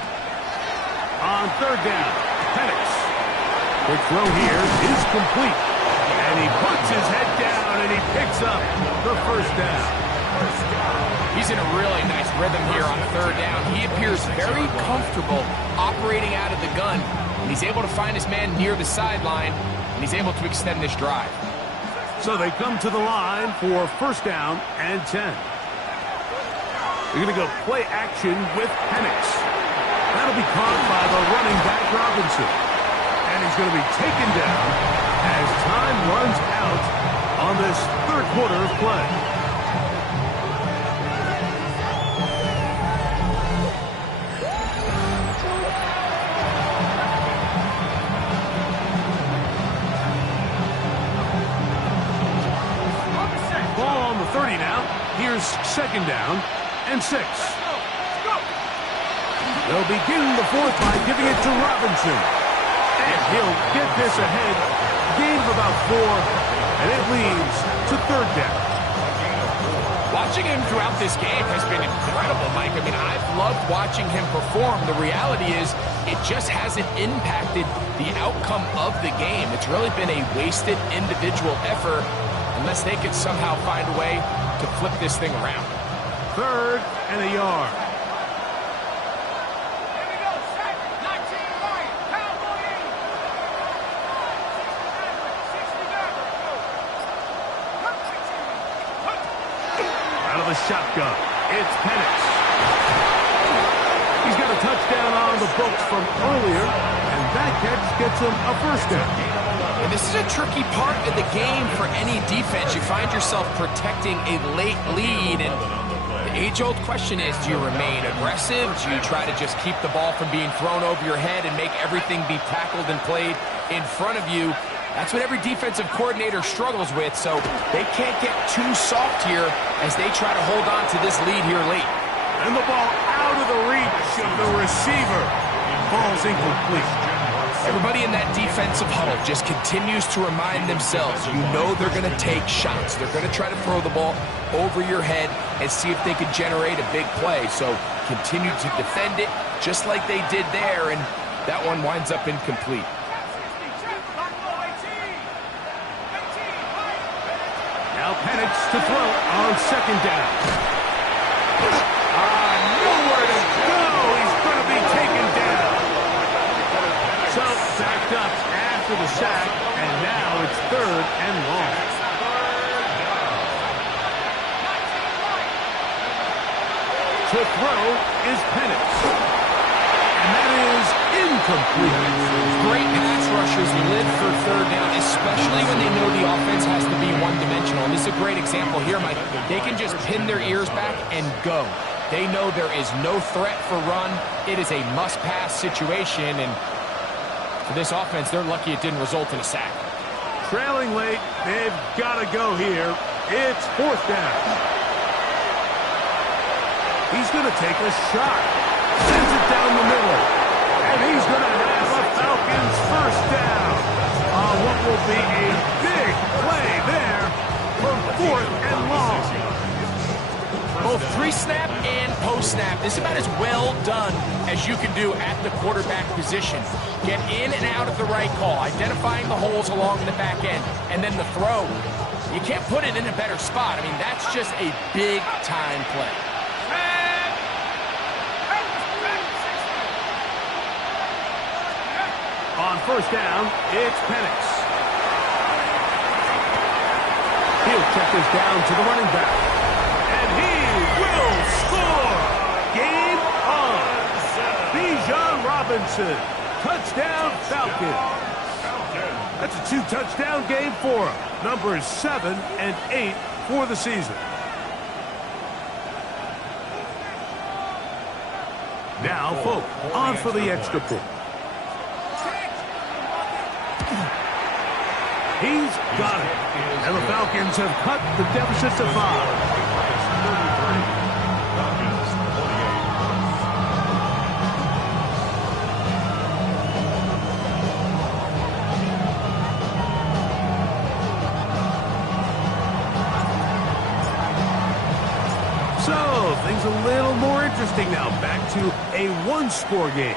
On third down, Penix. Quick throw here is complete. And he puts his head down and he picks up the first down. He's in a really nice rhythm here on third down. He appears very comfortable operating out of the gun, and he's able to find his man near the sideline, and he's able to extend this drive. So they come to the line for first down and 10. They're going to go play action with Penix. That'll be caught by the running back Robinson. And he's going to be taken down as time runs out on this third quarter of play. Ball on the 30 now. Here's second down and 6. They'll begin the fourth by giving it to Robinson. And he'll get this ahead. Gain of about 4, and it leads to third down. Watching him throughout this game has been incredible, Mike. I mean, I've loved watching him perform. The reality is it just hasn't impacted the outcome of the game. It's really been a wasted individual effort unless they could somehow find a way to flip this thing around. Third and a yard. Out of the shotgun, it's Penix. He's got a touchdown on the books from earlier, and that catch gets him a first down. And this is a tricky part of the game for any defense. You find yourself protecting a late lead, and the age-old question is, do you remain aggressive? Do you try to just keep the ball from being thrown over your head and make everything be tackled and played in front of you? That's what every defensive coordinator struggles with, so they can't get too soft here as they try to hold on to this lead here late. And the ball out of the reach of the receiver. Ball's incomplete. Everybody in that defensive huddle just continues to remind themselves, you know they're going to take shots. They're going to try to throw the ball over your head and see if they can generate a big play. So continue to defend it just like they did there, and that one winds up incomplete. Now Penix to throw on second down. Nowhere to go. He's going to be taken down. So sacked up after the sack, and now it's third and long. To throw is Penix. And that is incomplete. Great pass rushers live for third down, especially when they know the offense has to be one-dimensional. And this is a great example here, Mike. They can just pin their ears back and go. They know there is no threat for run. It is a must-pass situation, and for this offense, they're lucky it didn't result in a sack. Trailing late, they've got to go here. It's fourth down. He's going to take a shot. Sends it down the middle. And he's going to have a Falcons first down on what will be a big play there for fourth and long. Both pre-snap and post-snap, this is about as well done as you can do at the quarterback position. Get in and out of the right call, identifying the holes along the back end, and then the throw. You can't put it in a better spot. I mean, that's just a big-time play. On first down, it's Penix. He'll check this down to the running back. And he will score! Game on! Bijan Robinson. Touchdown Falcons. That's a 2-touchdown game for him. Numbers 7 and 8 for the season. Now, Folk on for the extra point. He's got it. And the Falcons have cut the deficit to 5. So, things a little more interesting now. Back to a one-score game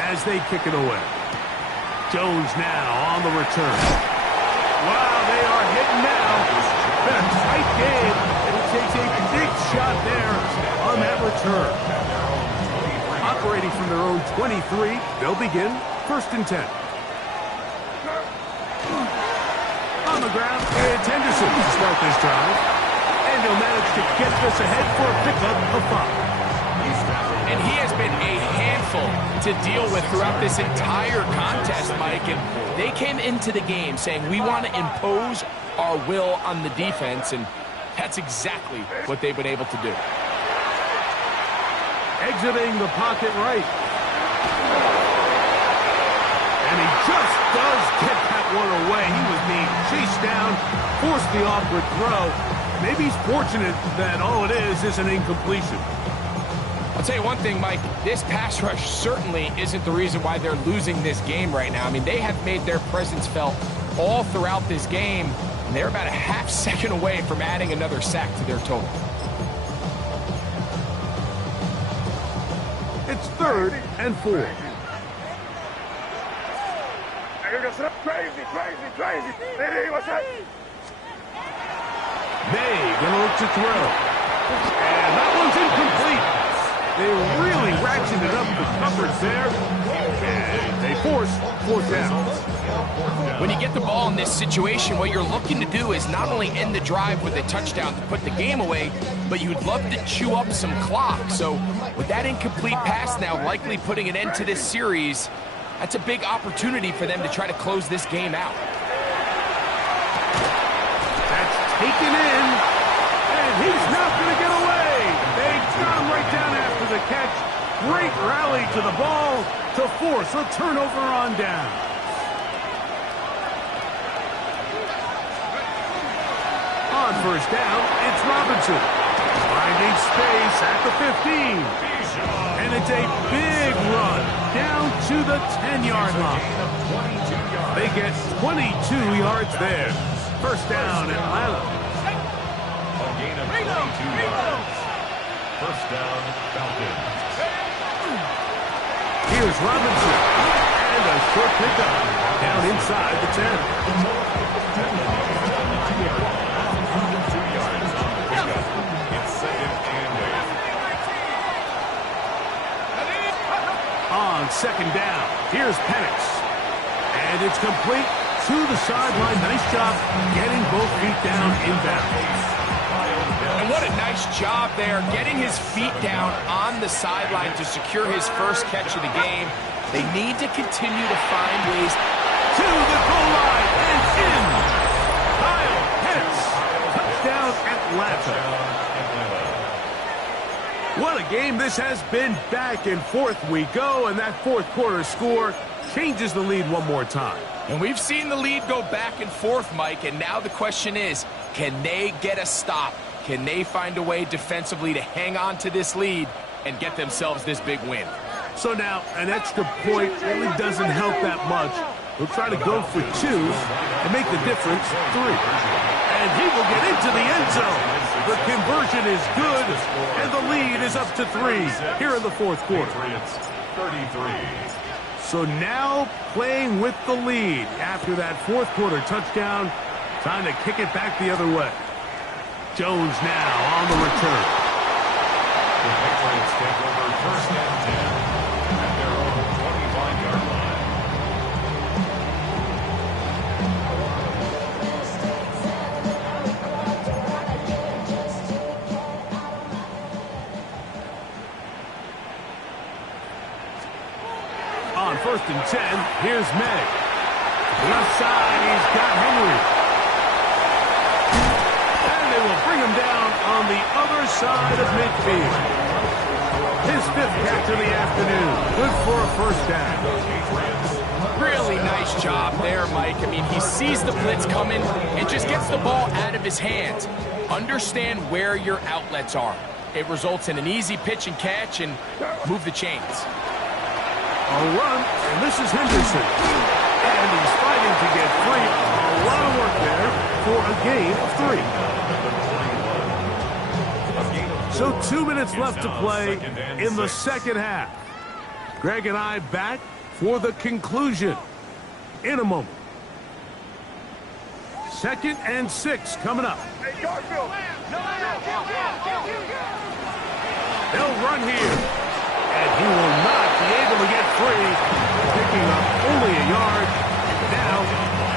as they kick it away. Jones now on the return. Wow, they are hitting now. Been a tight game, and it takes a big shot there on that return. Operating from their own 23, they'll begin first and 10. On the ground, it's Henderson to start this drive. And he'll manage to get this ahead for a pickup of 5. And he has been a handful to deal with throughout this entire contest, Mike. And they came into the game saying, we want to impose our will on the defense, and that's exactly what they've been able to do. Exiting the pocket right. And he just does get that one away. He was being chased down, forced the awkward throw. Maybe he's fortunate that all it is an incompletion. I'll tell you one thing, Mike, this pass rush certainly isn't the reason why they're losing this game right now. I mean, they have made their presence felt all throughout this game, and they're about a half second away from adding another sack to their total. It's third and 4. Crazy. What's that? May gonna look to throw. And that one's incomplete. They really ratcheted up the coverage there, and they force fourth down. When you get the ball in this situation, what you're looking to do is not only end the drive with a touchdown to put the game away, but you'd love to chew up some clock. So with that incomplete pass now likely putting an end to this series, that's a big opportunity for them to try to close this game out. That's taken in, and he's not going to get away. They got him right down after the catch. Great rally to the ball to force a turnover on down. On first down, it's Robinson. Finding space at the 15. And it's a big run down to the 10-yard line. They get 22 yards there. First down, Atlanta. A gain of 22 yards. First down, Falcons. Here's Robinson. And a short pickup down inside the 10. 2 yards on the pickup. It's second and 8. On second down, here's Penix. And it's complete to the sideline. Nice job getting both feet down inbound. And what a nice job there, getting his feet down on the sideline to secure his first catch of the game. They need to continue to find ways to the goal line and in. Kyle Pitts. Touchdown Atlanta. What a game this has been. Back and forth we go, and that fourth quarter score changes the lead one more time. And we've seen the lead go back and forth, Mike, and now the question is, can they get a stop? Can they find a way defensively to hang on to this lead and get themselves this big win? So now, an extra point really doesn't help that much. We'll try to go for 2 and make the difference 3. And he will get into the end zone. The conversion is good, and the lead is up to 3 here in the fourth quarter. 33. So now playing with the lead after that fourth quarter touchdown. Time to kick it back the other way. Jones now on the return. The Patriots take over first and 10 at their own 25-yard line. On first and 10, here's May. Left side, he's got Henry. And they will bring him down on the other side of midfield. His 5th catch of the afternoon. Good for a first down. Really nice job there, Mike. I mean, he sees the blitz coming and just gets the ball out of his hands. Understand where your outlets are. It results in an easy pitch and catch and move the chains. A run, and this is Henderson. And he's fighting to get free. A lot of work there for a gain of 3. So 2 minutes left to play in the second half. Greg and I back for the conclusion in a moment. 2nd and 6 coming up. They'll run here. And he will not be able to get free. Picking up only a yard. Now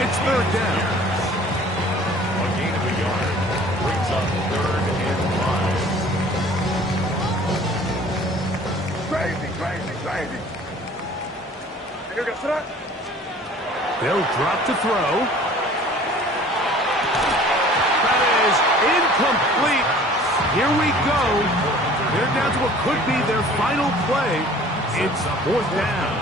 it's 3rd down. A gain of a yard brings up 3rd and 5. Crazy. They'll drop to throw. That is incomplete. Here we go. They're down to what could be their final play. It's 4th down.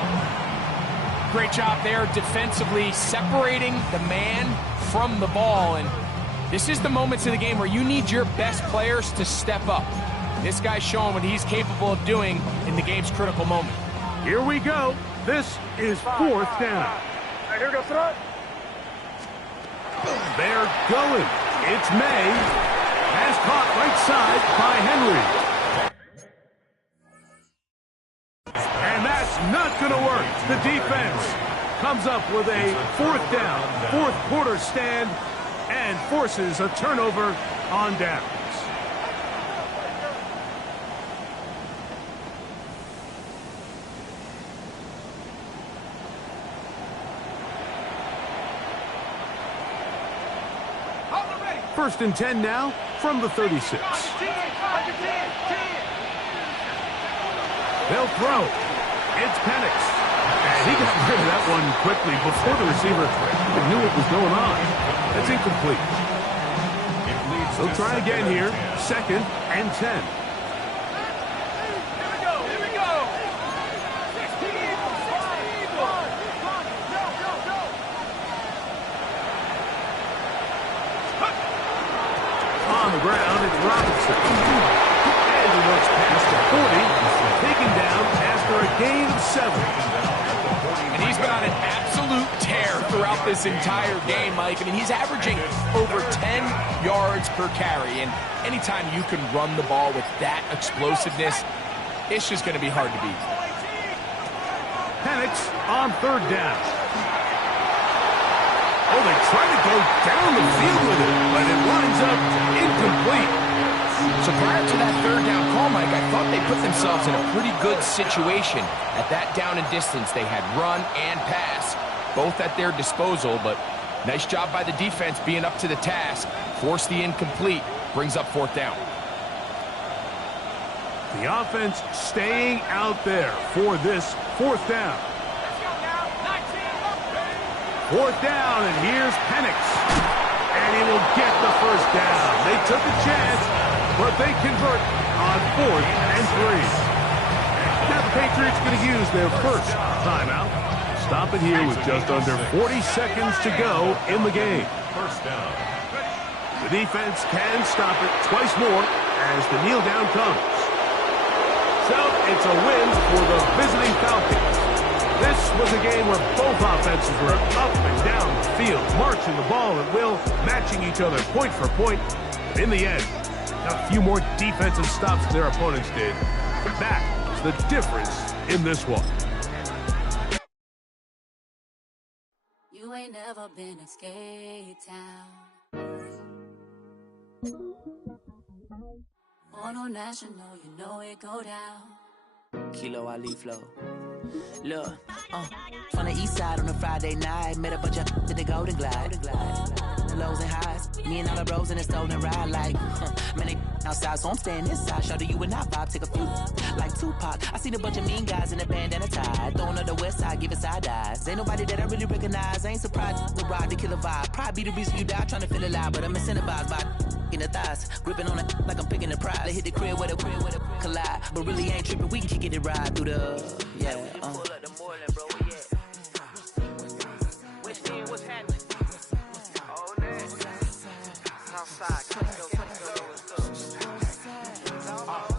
Great job there defensively, separating the man from the ball. And this is the moments of the game where you need your best players to step up. This guy's showing what he's capable of doing in the game's critical moment. Here we go. This is 4th down. Here goes tonight. They're going. It's May. Pass caught right side by Henry. And that's not going to work. The defense comes up with a 4th down, 4th quarter stand, and forces a turnover on downs. First and 10 now from the 36. They'll throw. It's Penix. And he got rid of that one quickly before the receiver even knew what was going on. That's incomplete. They'll try again here. 2nd and 10. On the ground, it's Robinson. And he looks past the 40, taken down after a gain of 7. And he's been on an absolute tear throughout this entire game, Mike. I mean, he's averaging over 10 yards per carry. And anytime you can run the ball with that explosiveness, it's just going to be hard to beat. Penix on 3rd down. Oh, they try to go down the field with it, but it winds up incomplete. So prior to that 3rd down call, Mike, I thought they put themselves in a pretty good situation. At that down and distance, they had run and pass, both at their disposal, but nice job by the defense being up to the task. Force the incomplete, brings up 4th down. The offense staying out there for this 4th down. 4th down, and here's Penix. And he will get the first down. They took a chance, but they convert on 4th and 3. Now the Patriots going to use their first timeout. Stop it here with just under 40 seconds to go in the game. First down. The defense can stop it twice more as the kneel down comes. So it's a win for the visiting Falcons. This was a game where both offenses were up and down the field, marching the ball at will, matching each other point for point. In the end, a few more defensive stops than their opponents did. That is the difference in this one. You ain't never been a skate town. On no national, you know it go down. Kilo Ali flow. Look, from the east side on a Friday night, met a bunch of to the Golden Glide. The lows and highs, me and all the bros in a stolen ride like, man, they outside, so I'm staying inside. Show you and I vibe, take a few like Tupac. I seen a bunch of mean guys in a bandana tie, throwing up the west side, giving side eyes. Ain't nobody that I really recognize. I ain't surprised to ride the killer vibe. Probably be the reason you die trying to feel alive, but I'm incentivized by in the thighs, gripping on it like I'm picking the prize. They hit the crib with a collide, but really ain't tripping. We can kick it ride through the pull up the Moreland, bro. West End, what's happening? All that. Southside,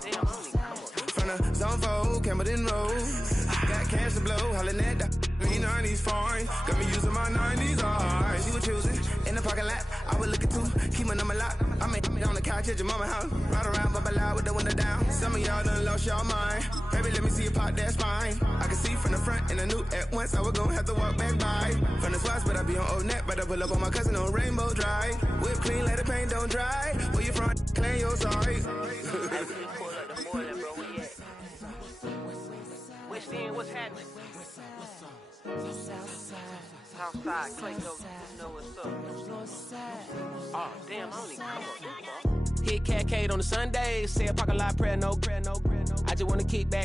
damn, homie, come on. From the zone 4, Campbellton Road. Got cash to blow, hollering at the green 90s foreign. Got me using my 90s, alright. She was choosing in the parking lot. I would look at two, keep my number locked. I may on the couch at your mama house. Ride around, bubble loud with the window down. Some of y'all done lost y'all mind. Baby, let me see you pop, that's fine. I can see from the front and I knew at once I was gonna have to walk back by. From the spots, but I be on Old Net. But I pull up on my cousin on Rainbow Drive. Whip clean, let the paint don't dry. Where you from? Claim your sorry. Pull up the Moreland, bro. West End, what's happening? Southside, Clayco, you know what's up. Oh, damn, homie, come on. Hit Cat Cade on the Sundays, say a parking lot prayer, no. I just wanna kick back.